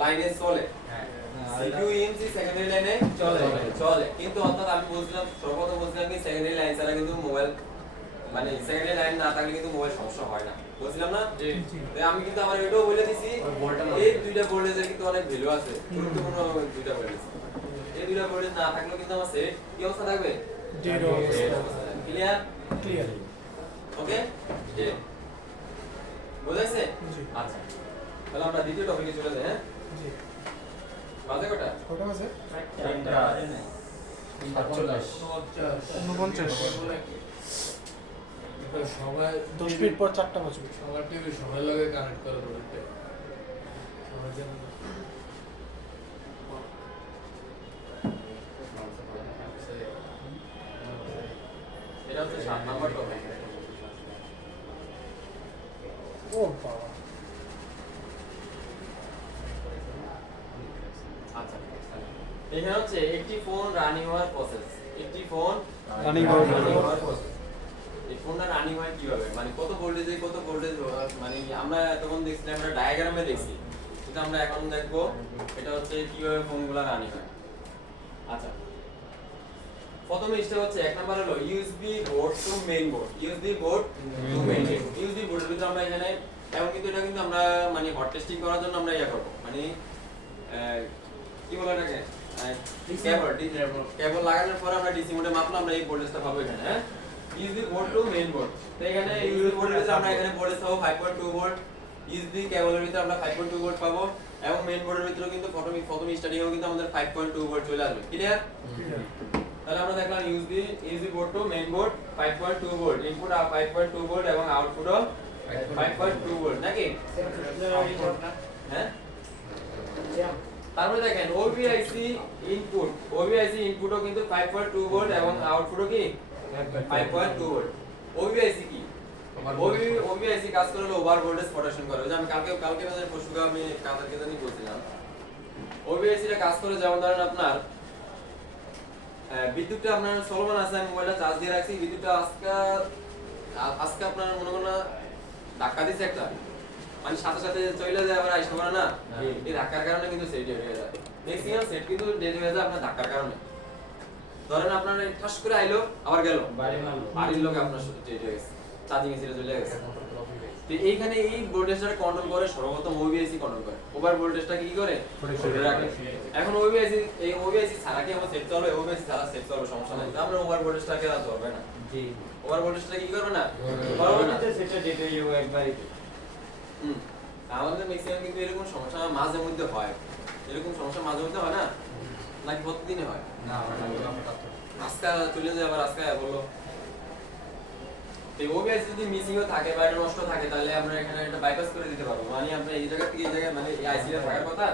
লাইনে চলে সিপিইউ এমসি সেকেন্ডারি লাইনে চলে কিন্তু অর্থাৎ আমি বলছিলাম সর্বপ্রথম বলছিলাম কি সেকেন্ডারি লাইন ছাড়া কিন্তু মোবাইল মানে সেকেন্ডারি লাইন না থাকলে কিন্তু মোবাইল সমস্যা হয় না বলছিলাম না আমি কিন্তু আমার এটাও বলে দিছি এই দুইটা ভোল্টেজের কিন্তু অনেক ভ্যালু আছে গুরুত্বপূর্ণ দুইটা ভোল্টেজ এই দুইটা ভোল্টেজ না থাকলেও কিন্তু আমার সেট কি অবস্থা থাকবে জিরো ক্লিয়ার ক্লিয়ার ওকে জি বুঝাইছে জি আচ্ছা তাহলে আমরা দ্বিতীয় টপিকে চলে যাই হ্যাঁ জি বাজে কটা কটা বাজে 10 মিনিট পর 4টা বাজবে সবার টিভি সময় লাগে কানেক্ট করে বলতে সবার জন্য এটা হচ্ছে 7 নাম্বার টপিক ও বাবা আচ্ছা এখানে হচ্ছে একটি ফোন রানিং হওয়ার প্রসেস, একটি ফোন Running হওয়ার process। এই ফোনটা রানিং হয় কিভাবে, মানে কত ভোল্টেজে কত ভোল্টেজ, মানে আমরা তখন দেখছি আমরা ডায়াগ্রামে দেখছি, কিন্তু আমরা এখন দেখবো এটা হচ্ছে কিভাবে ফোনগুলো রানিং হয়। আচ্ছা প্রথমে স্টেপ হচ্ছে এক নাম্বার হলো USB board to main board, USB board to main board. USB বোর্ডের ভিতরে আমরা এখানে এবং কিন্তু এটা কিন্তু আমরা মানে হট টেস্টিং করার জন্য আমরা ইয়া করব, মানে কি বলে এটাকে কেবল লাগানোর পরে আমরা ডিসি মোডে মাপলাম, আমরা এই ভোল্টেজটা পাবো এখানে। হ্যাঁ USB board to main board, তো এখানে ইউএসবি বোর্ডের ভিতরে আমরা এখানে ভোল্টেজ পাবো 5.2 ভোল্ট, ইউএসবি কেবলের ভিতরে আমরা 5.2 ভোল্ট পাবো, এবং মেইন বোর্ডের ভিতরে কিন্তু প্রথম স্টার্টিংও কিন্তু আমাদের 5.2 ভোল্ট চলে আসবে। ক্লিয়ার? তাহলে আমরা দেখলাম USB board to main board 5.2 volt, input 5.2 volt এবং আউটপুটও 5.2 ভোল্ট নাকি? হ্যাঁ তারপরে দেখেন ওবিআইসি ইনপুটও কিন্তু 5.2 ভোল্ট এবং আউটপুটও কি 5.2 ভোল্ট। ওবিআইসি কি? ওবিআইসি কাজ করে হলো ওভার ভোল্টেজ প্রোটেকশন করে, যে আমি কালকে আমাদের পরশুকে আমি কালকে জানি বলছিলাম। ওবিআইসি টা কাজ করে যেমন ধরেন আপনার বিদ্যুৎটা আপনার চলমান আছে, আমি মোবাইলটা চার্জ দিয়ে রাখছি, বিদ্যুৎটা আজকে আপনার মনে করেন ধাক্কা দিচ্ছে একটা, মানে সাথে সাথে চলে যায় আবার আইসা করে না, এই ধাক্কার কারণে কিন্তু সেট হয়ে যায়। ম্যাক্সিমাম সেট কিন্তু ডেড হয়ে যায় আপনার ধাক্কার কারণে। ধরেন আপনার ঠাস করে আইলো আবার গেল, বাড়ির লোক আপনার সাথে ডেড হয়ে গেছে, চার্জিং এসে চলে গেছে। তো এইখানে এই ভোল্টেজটা কন্ট্রোল করে সর্বপ্রথম ওবিআইসি কন্ট্রোল করে, ওভার ভোল্টেজটা কি করে ধরে রাখে। এখন ওবিআইসি ছাড়া কি আমরা সেট চলবে? ওবিআইসি ছাড়া সেট চলবে, সমস্যা নাই, আমরা ওভার ভোল্টেজটাকে আর ধরবে না। জি ওভার ভোল্টেজটা কি করবে না, পরবর্তীতে সেটটা ডেট হয়ে যাবে একবারই। আমাদের ম্যাক্সিমাম কিন্তু এরকম সমস্যা মাঝে মধ্যে হয়, এরকম সমস্যা মাঝে মধ্যে হয় না, নাকি প্রতিদিনই হয়? না আজকে চলে যায় আবার আজকে বললো। এই ওবিআইসি যদি মিসিংও থাকে বা এটা নষ্ট থাকে, তাহলে আমরা এখানে একটা বাইপাস করে দিতে পারবো, মানে আমরা এই জায়গা থেকে এই জায়গায়, মানে এই আইসিটা থাকার কথা,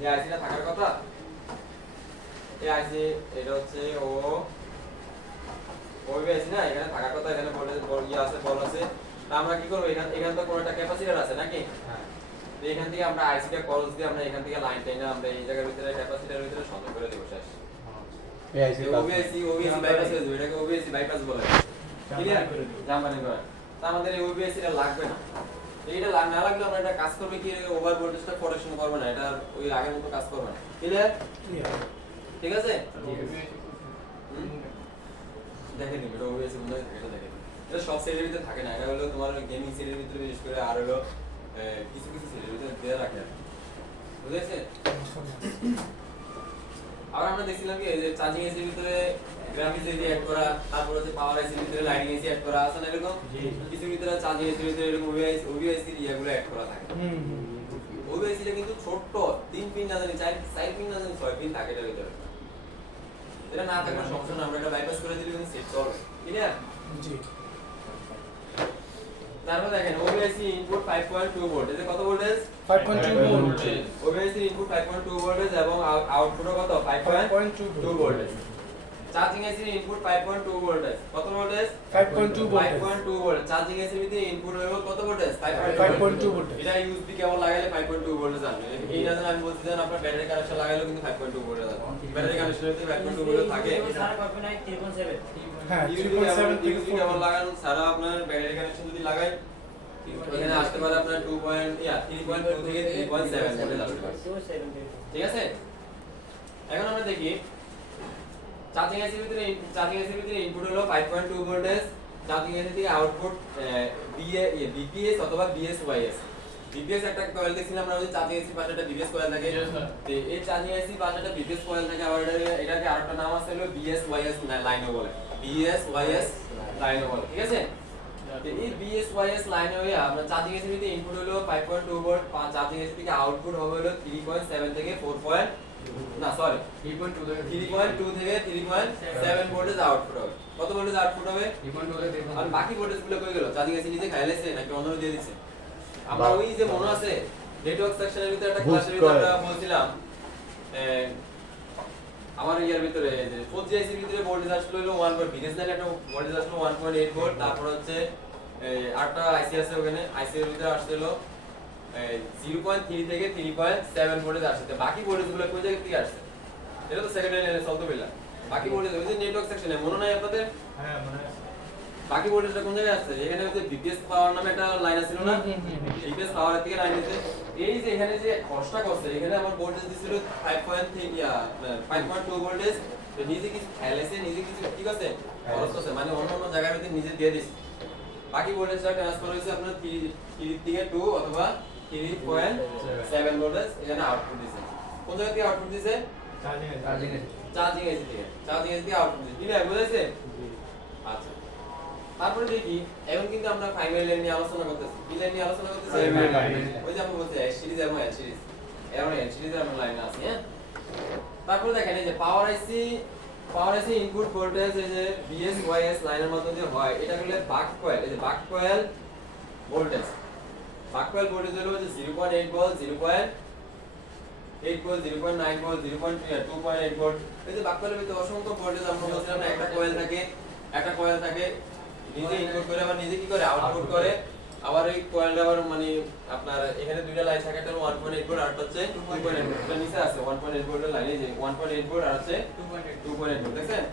এই আইসিটা থাকার কথা, এই আইসি এটা হচ্ছে ওবিআইসি না, এখানে থাকার কথা, এখানে ইয়ে আছে বল আছে। তা আমরা কি করব, এখানে তো কোনো একটা ক্যাপাসিটর আছে নাকি? হ্যাঁ তো এখান থেকে আমরা আইসিটা ক্রস দিয়ে আমরা এখান থেকে লাইন টেনে আমরা এই জায়গার ভিতরে ক্যাপাসিটরের ভিতরে সংযোগ করে দেব শেষ। এই আইসি ওবিআইসি বাইপাস হয়ে যাবে, এটাকে ওবিআইসি বাইপাস বলে। ক্লিয়ার? জানবেন করে তা আমাদের এই ওবিআইসি টা লাগবে না। এইটা না লাগলে আমরা এটা কাজ করবে কি, ওভার ভোল্টেজটা প্রোটেকশন করবে না, এটা ওই আগের মতো কাজ করবে না। ক্লিয়ার? ঠিক আছে? দেখে নিন এটা ওবিআইসি মধ্যে থাকে, এটা দেখে নিন। এটা সব সেটের ভিতরে থাকে না, এটা হলো তোমার গেমিং সেটের ভিতরে বিশেষ করে, আর হলো কিছু সেটের ভিতরে দেয়া রাখে, বুঝেছে? আর আমরা দেখছিলাম কি যে চার্জিং এসির ভিতরে গ্রাফিক্স এসি অ্যাড করা, তারপর হচ্ছে পাওয়ার এসির ভিতরে লাইটিং এসি অ্যাড করা আছে না, এরকম কিছু ভিতরে চার্জিং এসির ভিতরে এরকম ওবিআইসি ইয়াগুলো অ্যাড করা থাকে। ওবিআইসি টা কিন্তু ছোট 3 পিন না জানি 4 পিন না জানি 6 পিন থাকে এটার ভিতরে, এটা না থাকলে সমস্যা না, আমরা এটা বাইপাস করে দিলে কিন্তু সেট চলবে। ক্লিয়ার? জি। তারপর দেখেন ওবিআইসি ইনপুট 5.2 ভোল্ট, এতে কত ভোল্টেজ? 5.2 ভোল্ট। ওবিআইসি ইনপুট 5.2 ভোল্টেজ এবং আউটপুটও কত? 5.2 ভোল্টেজ। চার্জিং এসির ইনপুট 5.2 ভোল্টেজ, কত ভোল্টেজ? 5.2 ভোল্ট। চার্জিং এসির ভিতরে ইনপুট হলো কত ভোল্টেজ? 5.2 ভোল্টেজ। এটা ইউএসবি কেবল লাগালে 5.2 ভোল্টেজ আসবে। এই না জানেন, আমি বলছি যে আপনার ব্যাটারি কানেকশন লাগালেও কিন্তু 5.2 ভোল্টেজ আসবে। ব্যাটারি কানেকশনের ভিতরে 5.2 ভোল্টেজ থাকে। হ্যাঁ 3.7 ইউএসবি কেবল লাগান সারা আপনার ব্যাটারি কানেকশন যদি লাগাই এখানে আসতে পারে আপনার 3.2 থেকে 3.7 ভোল্টেজ আসবে। ঠিক আছে? এখন আমরা দেখি চার্জিং এসির ভিতরে ইনপুট হলো 5.2 ভোল্টেজ, চার্জিং এসি থেকে আউটপুট বিপিএস অথবা বিএসওয়াইএস। বিপিএস একটা কয়েল দেখছিলাম আমরা, ওই চার্জিং এসির পাশে একটা বিপিএস কয়েল থাকে, তো এই চার্জিং এসির পাশে একটা বিপিএস কয়েল থাকে, আবার এটাকে আরেকটা নাম আছে হলো বিএসওয়াইএস লাইনও বলে, বিএসওয়াইএস লাইনও বলে। ঠিক আছে? তো এই বিএসওয়াইএস লাইনে হয়ে আমরা চার্জিং এসির ভিতরে ইনপুট হলো 5.2 ভোল্ট, চার্জিং এসি থেকে আউটপুট হবে হলো 3.7 থেকে 3.2 থেকে 3.7 ভোল্টেজ আউটপুট হবে। কত ভোল্টেজ আউটপুট হবে? 3.2 থেকে 3.7। আর বাকি ভোল্টেজ গুলো কই গেল? চার্জিং এসি নিজে খাইয়ে লাইছে নাকি অন্য দিয়ে দিছে? আমরা ওই যে মনে আছে নেটওয়ার্ক সেকশনের ভিতরে একটা ক্লাসের ভিতরে আমরা বলছিলাম আমার ইয়ার ভিতরে যে 4G এর ভিতরে ভোল্টেজ আসলো হলো 1 ভোল্ট, বিএসএনএল একটা ভোল্টেজ আসলো 1.8 ভোল্ট, তারপর হচ্ছে আটটা আইসি আছে ওখানে, আইসি এর ভিতরে আসছে হলো 0.3 থেকে 3.7 ভোল্টেজ আসছে। তো বাকি ভোল্টেজ গুলো কোন জায়গা থেকে আসছে? এটা তো সেকেন্ডারি লাইনে চলতে পেলাম। বাকি ভোল্টেজ ওই যে নেটওয়ার্ক সেকশনে মনে নাই আপনাদের? হ্যাঁ মনে আছে। বাকি ভোল্টেজটা কোন জায়গায় আসছে? এখানে ওই যে বিপিএস পাওয়ার নামে একটা লাইন ছিল না? বিপিএস পাওয়ার থেকে লাইন দিতে এই যে এখানে যে খরচটা করছে, এখানে আমার ভোল্টেজ দিছিল 5.2 ভোল্টেজ। তো নিজে কিছু খেলাইছে, নিজে কিছু ঠিক আছে খরচ করছে, মানে অন্য জায়গার ভিতরে নিজে দিয়ে দিছে। বাকি ভোল্টেজটা ট্রান্সফার হয়েছে আপনার 3 থেকে 2 অথবা 3.7 ভোল্টেজ এখানে আউটপুট দিছে। কোন জায়গা থেকে আউটপুট দিছে? চার্জিং চার্জিং এসি থেকে। চার্জিং এসি থেকে আউটপুট দিছে। ক্লিয়ার বুঝাইছে? আচ্ছা। তারপরে দেখি এখন কিন্তু আমরা প্রাইমারি লাইন নিয়ে আলোচনা করতেছি। কি লাইন নিয়ে আলোচনা করতেছি? Primary line. ওই যে আমরা বলছি এস সিরিজ এবং এল সিরিজ। এমন এল সিরিজ এর লাইন আছে, হ্যাঁ? তারপরে দেখেন এই যে পাওয়ার আইসি ইনপুট ভোল্টেজ এই যে বিএস ওয়াইএস লাইনের মধ্যে যে হয়, এটা হলো বাক কয়েল। এই যে বাক কয়েল ভোল্টেজ। বাক কয়েল ভোল্টেজ হলো যে 0.8 ভোল্ট, 0.8 ভোল্ট, 0.9 ভোল্ট, 2.8 ভোল্ট। এই যে বাক কয়েলের ভিতরে অসংখ্য ভোল্টেজ আমরা বলছিলাম না, একটা কয়েল থাকে নিজে ইনপুট করে আবার নিজে কি করে আউটপুট করে। আবার এই কয়েলটা আবার মানে আপনার এখানে দুইটা লাইন থাকে, একটা 1.8 ভোল্ট আর একটা হচ্ছে 2.8 ভোল্ট। এটা নিচে আছে 1.8 ভোল্টের লাইন, এই যে 1.8 ভোল্ট আর হচ্ছে 2.8 ভোল্ট, দেখছেন?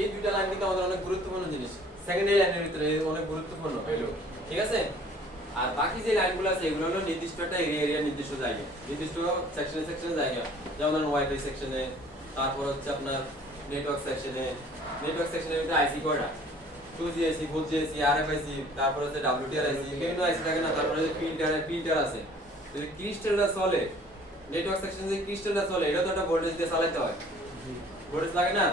এই দুইটা লাইন কিন্তু আমাদের অনেক গুরুত্বপূর্ণ জিনিস, সেকেন্ডারি লাইনের ভিতরে অনেক গুরুত্বপূর্ণ এগুলো, ঠিক আছে? আর বাকি যে লাইনগুলো আছে এগুলো হলো নির্দিষ্ট একটা এরিয়া নির্দিষ্ট জায়গা, নির্দিষ্ট সেকশনে জায়গা, যেমন ধরুন ওয়াইফাই সেকশনে, তারপর হচ্ছে আপনার নেটওয়ার্ক সেকশনের ভিতরে আইসি কয়টা? 2GIC, 4GIC, RFIC, তারপর হচ্ছে WTR আইসি, বিভিন্ন আইসি থাকে না, তারপরে ফিল্টার আছে। যদি ক্রিস্টালটা চলে, নেটওয়ার্ক সেকশনে যে ক্রিস্টালটা চলে, এটা তো একটা ভোল্টেজ দিয়ে চালাতে হয়, ভোল্টেজ লাগে না?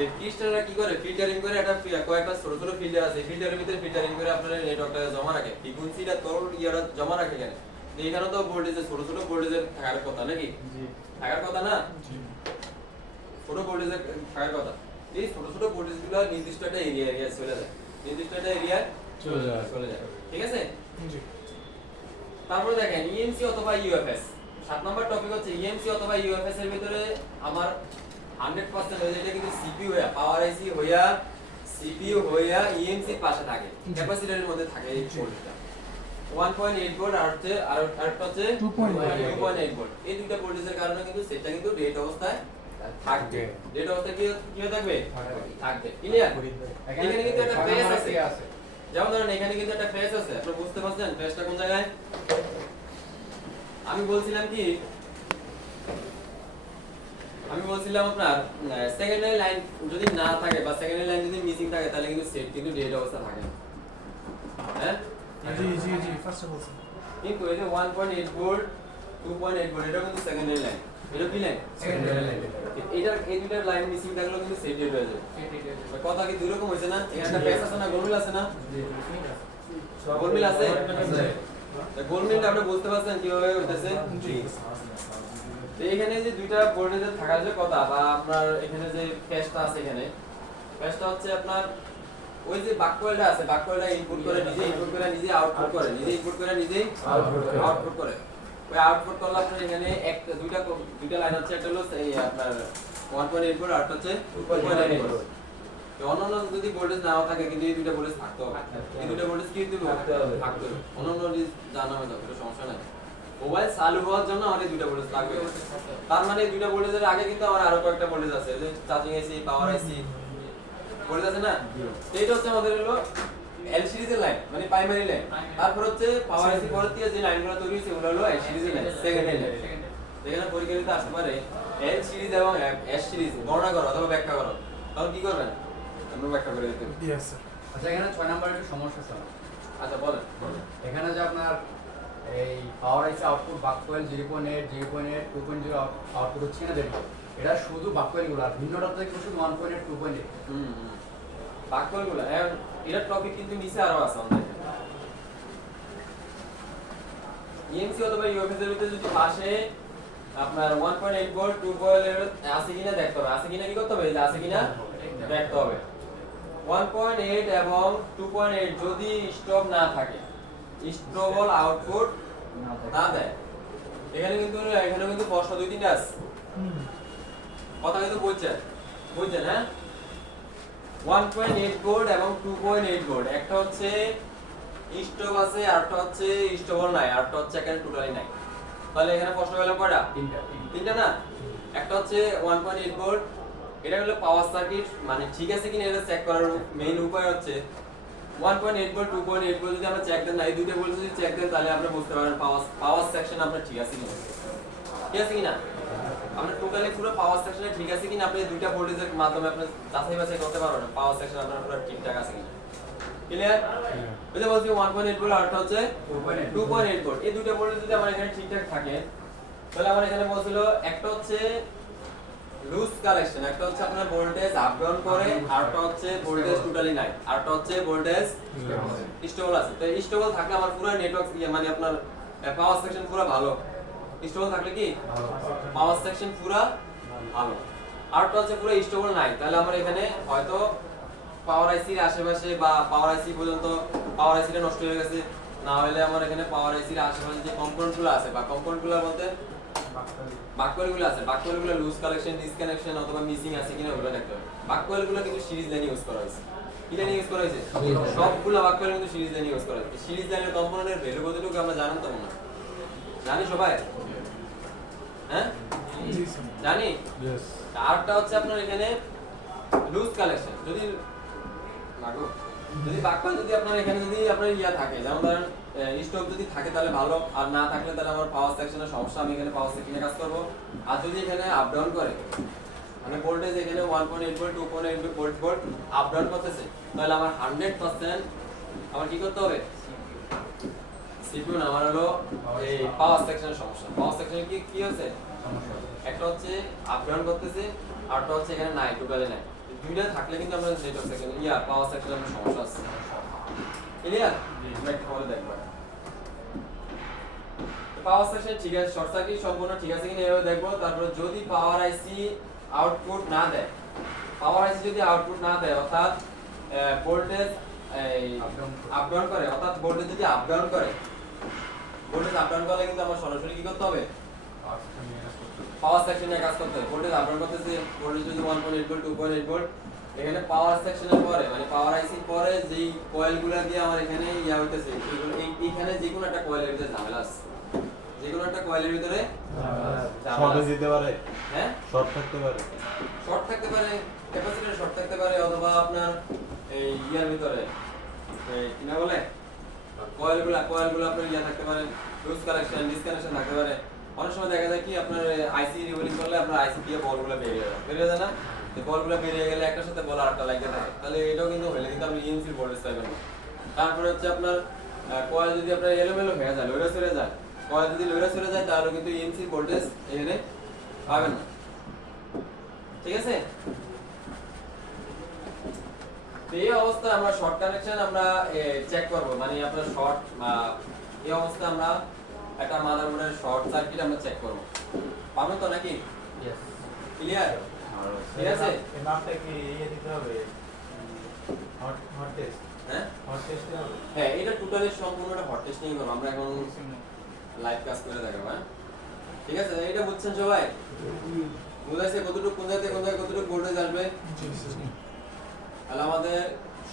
এই ক্রিস্টালটা কি করে? ফিল্টারিং করে একটা কয়েকটা ছোট ছোট ফিল্টার আছে, ফিল্টারের ভিতরে ফিল্টারিং করে আপনার নেটওয়ার্কটা জমা রাখে, ফ্রিকোয়েন্সিটা তোর ইয়াটা জমা রাখে এখানে। তো এখানে তো ভোল্টেজের ছোট ছোট ভোল্টেজের থাকার কথা নাকি? থাকার কথা না? ছোট ভোল্টেজের থাকার কথা। এই ছোট ছোট ভোল্টেজগুলো নির্দিষ্ট একটা এরিয়া চলে যায়, চলে যায়, ঠিক আছে? তারপরে দেখেন ইএমসি অথবা ইউএফএস। 7 নম্বর টপিক হচ্ছে ইএমসি অথবা ইউএফএস এর ভিতরে আমার 100% হয়ে যায়, এটা কিন্তু সিপিইউ হইয়া পাওয়ার আইসি হইয়া সিপিইউ হইয়া ইএমসি এর পাশে থাকে, ক্যাপাসিটরের মধ্যে থাকে এই ভোল্টেজটা। 1.8 ভোল্ট আর একটা হচ্ছে 2.8 ভোল্ট। এই দুইটা ভোল্টেজের কারণে কিন্তু সেটটা কিন্তু রেট অবস্থায় থাকবে। রেট অবস্থায় কি হয়ে থাকবে? থাকবে। ক্লিয়ার? এখানে কিন্তু একটা ফেস আছে। যেমন ধরেন এখানে কিন্তু একটা ফেস আছে, আপনি বুঝতে পারছেন ফেসটা কোন জায়গায়? আমি বলছিলাম আপনার সেকেন্ডারি লাইন যদি না থাকে বা সেকেন্ডারি লাইন যদি মিসিং থাকে তাহলে কিন্তু সেট কিন্তু ডেড অবস্থা থাকে না, হ্যাঁ? জি ফার্স্ট অফ অল কিন্তু এই যে 1.8 ভোল্ট 2.8 ভোল্ট এটা কিন্তু সেকেন্ডারি লাইন, এটা কি লাইন? Secondary line. এই দুইটার লাইন মিসিং থাকলেও কিন্তু সেট ডেড হয়ে যাবে। কথা কি দুই রকম হইছে না? এখানে একটা ফেস আছে না, গোলমিল আছে না? গোলমিল আছে? গোলমিলটা আপনি বুঝতে পারছেন কিভাবে হইতেছে? তো এখানে যে দুইটা ভোল্টেজের থাকার যে কথা বা আপনার এখানে যে ফেসটা আছে, এখানে ফেসটা হচ্ছে আপনার ওই যে বাককয়েলটা আছে, বাককয়েলটা ইনপুট করে নিজে ইনপুট করে নিজে আউটপুট করে, নিজে ইনপুট করে নিজে আউটপুট করে। ওই আউটপুট করলে আপনার এখানে একটা দুইটা লাইন আছে, একটা হলো এই আপনার 1.8 ভোল্ট আর একটা হচ্ছে 2.8 ভোল্ট। তো অন্যান্য যদি ভোল্টেজ নাও থাকে কিন্তু এই দুইটা ভোল্টেজ থাকতে হবে, এই দুইটা ভোল্টেজ কি থাকতে হবে? অন্যান্য জানা হবে, কোনো সমস্যা নাই। মোবাইল চালু হওয়ার জন্য আমার এই দুইটা ভোল্টেজ লাগবে। তার মানে এই দুইটা ভোল্টেজের আগে কিন্তু আমার আরো কয়েকটা ভোল্টেজ আছে, যে চার্জিং আইসি, পাওয়ার আইসি ভোল্টেজ আছে না? এইটা হচ্ছে আমাদের হলো এল সিরিজের লাইন, মানে প্রাইমারি লাইন। তারপর হচ্ছে পাওয়ার আইসি পরের থেকে যে লাইনগুলো তৈরি হয়েছে ওগুলো হলো এল সিরিজের লাইন, সেকেন্ডারি লাইন। যেখানে পরীক্ষাতে আসতে পারে এল সিরিজ এবং এস সিরিজ গণনা করো অথবা ব্যাখ্যা করো, তখন কি করবেন? আমরা ব্যাখ্যা করে দিতে। Yes sir. আচ্ছা এখানে 6 নাম্বার একটু সমস্যা স্যার। আচ্ছা বলেন। এখানে যে আপনার এই পাওয়ার আইসি আউটপুট বাককয়েল 0.8 2.0 আউটপুট হচ্ছে কিনা দেখো, এটা শুধু বাককয়েলগুলো, আর ভিন্নটা থেকে শুধু 1.8 2.8। বাককয়েলগুলো এর টপিক কিন্তু নিচে আরো আছে আমাদের। ইএমসি অথবা ইউএফএস এর ভিতরে যদি পাশে আপনার 1.8 ভোল্ট 2 ভোল্টের আছে কিনা দেখতে হবে, আছে কিনা কি করতে হবে? যে আছে কিনা দেখতে হবে। 1.8 এবং 2.8 যদি স্টপ না থাকে, স্টপল আউটপুট না দেয়, এখানে কিন্তু প্রশ্ন 2-3টা আছে, কথা কিন্তু বুঝছেন? হ্যাঁ 1.8 ভোল্ট এবং 2.8 ভোল্ট, একটা হচ্ছে স্টপ আছে আরটা হচ্ছে স্টপল নাই, আরটা হচ্ছে এখানে টোটালি নাই। তাহলে এখানে প্রশ্ন পেলাম কয়টা? তিনটা না? একটা হচ্ছে 1.8 ভোল্ট, এটা হলো পাওয়ার সার্কিট, মানে ঠিক আছে কিনা এটা চেক করার মেইন উপায় হচ্ছে 1.8 ভোল্ট 2.8 ভোল্ট যদি আমরা চেক দেন না, এই দুইটা ভোল্ট যদি চেক দেন তাহলে আপনি বুঝতে পারবেন পাওয়ার সেকশন আপনার ঠিক আছে কিনা, ঠিক আছে কিনা। আপনার টোটালি পুরো পাওয়ার সেকশনে ঠিক আছে কিনা আপনি দুইটা ভোল্টেজের মাধ্যমে আপনি যাচাই বাছাই করতে পারবেন পাওয়ার সেকশন আপনার পুরো ঠিকঠাক আছে কিনা। ক্লিয়ার? বুঝতে বলছি 1.8 ভোল্ট আর একটা হচ্ছে 2.8 ভোল্ট, এই দুইটা ভোল্টেজ যদি আমার এখানে ঠিকঠাক থাকে তাহলে আমার এখানে বলছিল একটা হচ্ছে লুজ কালেকশন, একটা হচ্ছে আপনার ভোল্টেজ আপ ডাউন করে, আরটা হচ্ছে ভোল্টেজ টোটালি নাই, আরটা হচ্ছে ভোল্টেজ স্টেবল আছে। তো স্টেবল থাকলে আমার পুরো নেটওয়ার্ক মানে আপনার পাওয়ার সেকশন পুরো ভালো, স্টেবল থাকলে কি পাওয়ার সেকশন পুরো ভালো। আরটা হচ্ছে পুরো স্টেবল নাই, তাহলে আমার এখানে হয়তো পাওয়ার আইসির আশেপাশে বা পাওয়ার আইসি পর্যন্ত পাওয়ার আইসিটা নষ্ট হয়ে গেছে, না হলে আমার এখানে পাওয়ার আইসির আশেপাশে যে কম্পোনেন্টগুলো আছে বা কম্পোনেন্টগুলো বলতে বাকওয়েলগুলো আছে, বাকওয়েলগুলো লুজ কালেকশন, ডিসকানেকশন অথবা মিসিং আছে কিনা ওগুলো দেখতে হবে। বাকওয়েলগুলো কিন্তু সিরিজ লাইনে ইউজ করা হয়েছে, কি লাইনে ইউজ করা হয়েছে? সবগুলো বাকওয়েল কিন্তু সিরিজ লাইনে ইউজ করা হয়েছে। সিরিজ লাইনের কম্পোনেন্টের ভ্যালু কতটুকু আমরা জানেন তো না? জানি সবাই? হ্যাঁ জানি। আরটা হচ্ছে আপনার এখানে লুজ কালেকশন, যদি বাকওয়েল যদি আপনার এখানে যদি আপনার ইয়া থাকে, যেমন ধরেন স্টপ যদি থাকে তাহলে ভালো, আর না থাকলে তাহলে আমার পাওয়ার সেকশনের সমস্যা, আমি এখানে পাওয়ার সেকশনে কাজ করব। আর যদি এখানে আপ ডাউন করে, মানে ভোল্টেজ এখানে 1.8 ভোল্ট 2.8 ভোল্ট আপ ডাউন করতেছে, তাহলে আমার 100% আমার কি করতে হবে? সিপিইউ না, আমার হলো এই পাওয়ার সেকশনের সমস্যা। পাওয়ার সেকশনে কি কি হচ্ছে? একটা হচ্ছে আপ ডাউন করতেছে, আরটা হচ্ছে এখানে নাই, টোটালি নাই। দুইটা থাকলে কিন্তু আমরা নেটওয়ার্ক সেকশন পাওয়ার সেকশনে আমরা সমস্যা আছে। ক্লিয়ার? আমরা একটা করে দেখব। পাওয়ার সেকশন ঠিক আছে, শর্ট সার্কিট সম্পূর্ণ ঠিক আছে কিনা এভাবে দেখব। তারপর যদি পাওয়ার আইসি আউটপুট না দেয়, পাওয়ার আইসি যদি আউটপুট না দেয় অর্থাৎ ভোল্টেজ আপ ডাউন করে, অর্থাৎ ভোল্টেজ যদি আপ ডাউন করে, ভোল্টেজ আপ ডাউন করলে কিন্তু আমার সরাসরি কি করতে হবে? পাওয়ার সেকশনে কাজ করতে হবে। ভোল্টেজ আপ ডাউন করতেছে, ভোল্টেজ যদি 1.8 ভোল্ট 2.8 ভোল্ট, এখানে পাওয়ার সেকশনের পরে মানে পাওয়ার আইসির পরে যেই কয়েলগুলো দিয়ে আমার এখানে ইয়া হইতেছে, এইখানে যে কোনো একটা কয়েলের ভিতরে ঝামেলা আছে, যে কোনো একটা কয়েলের ভিতরে শর্ট যেতে পারে, হ্যাঁ শর্ট থাকতে পারে, শর্ট থাকতে পারে, ক্যাপাসিটর শর্ট থাকতে পারে, অথবা আপনার এই ইয়ার ভিতরে কি না বলে কয়েলগুলো আপনার ইয়া থাকতে পারে, লুজ কানেকশন ডিসকানেকশন থাকতে পারে। অনেক সময় দেখা যায় কি আপনার আইসি রিওলিং করলে আপনার আইসি দিয়ে বলগুলো বেরিয়ে যায় না, এই বলগুলো বেরিয়ে গেলে একটার সাথে বল আরেকটা লাগিয়ে থাকে, তাহলে এটাও কিন্তু হলে কিন্তু আপনি ইএমসি ভোল্টেজ পাবেন না। তারপরে হচ্ছে আপনার কয়েল যদি আপনার এলোমেলো হয়ে যায়, লইরা সরে যায়, কয়েল যদি লইরা সরে যায় তাহলে কিন্তু ইএমসি ভোল্টেজ এখানে পাবেন না, ঠিক আছে? এই অবস্থায় আমরা শর্ট কানেকশন আমরা চেক করব, মানে আপনার শর্ট এই অবস্থায় আমরা একটা মাদারবোর্ডের শর্ট সার্কিট আমরা চেক করব, পাবেন তো নাকি? ইয়েস। ক্লিয়ার? ঠিক আছে? এই মাপটা কি ইয়ে দিতে হবে? হট টেস্ট, হ্যাঁ হট টেস্ট হবে। হ্যাঁ, এটা টোটালি সম্পূর্ণটা হট টেস্টিং করব আমরা, এখন লাইভ কাজ করে দেখাবো। হ্যাঁ ঠিক আছে, এটা বুঝছেন সবাই? বুঝাইছে কতটুকু কোন জায়গায় কতটুকু ভোল্টেজ আসবে? তাহলে আমাদের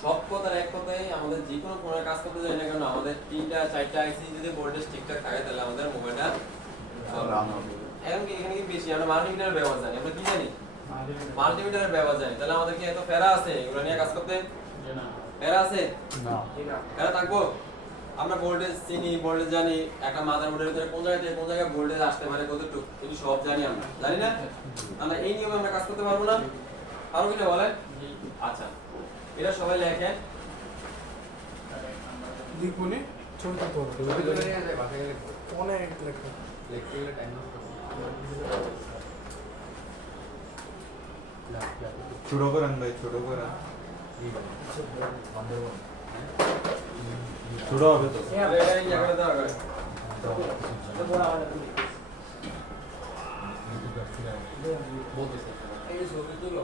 সব কথার এক কথাই, আমাদের যে কোনো ফোনের কাজ করতে যাই না কেন আমাদের 3টা 4টা আইসি যদি ভোল্টেজ ঠিকঠাক থাকে তাহলে আমাদের মোবাইলটা রান হবে। এখন কি এখানে কি বেশি আমরা মাল্টিমিটারের ব্যবহার জানি, আমরা কি জানি? মাল্টিমিটারের ব্যবহার জানি, তাহলে আমাদের কি এত ফেরা আছে এগুলো নিয়ে কাজ করতে? ফেরা আছে না, ফেরা থাকবো? আমরা ভোল্টেজ চিনি, ভোল্টেজ জানি, একটা মাদারবোর্ডের ভিতরে কোন জায়গা থেকে কোন জায়গায় ভোল্টেজ আসতে পারে কতটুকু, এটি সব জানি আমরা, জানি না? আমরা এই নিয়মে আমরা কাজ করতে পারবো না, পারবো কিনা বলেন? আচ্ছা, এটা সবাই লেখেন। লিখবনি ছবি তো হবে অনেক লেখা লেকচারের টাইম ছোট করেন ভাই, ছোট করেন, ছোট হবে তো। এই জায়গাটা দাও আগে। বলতেছে এই ছবি তুলো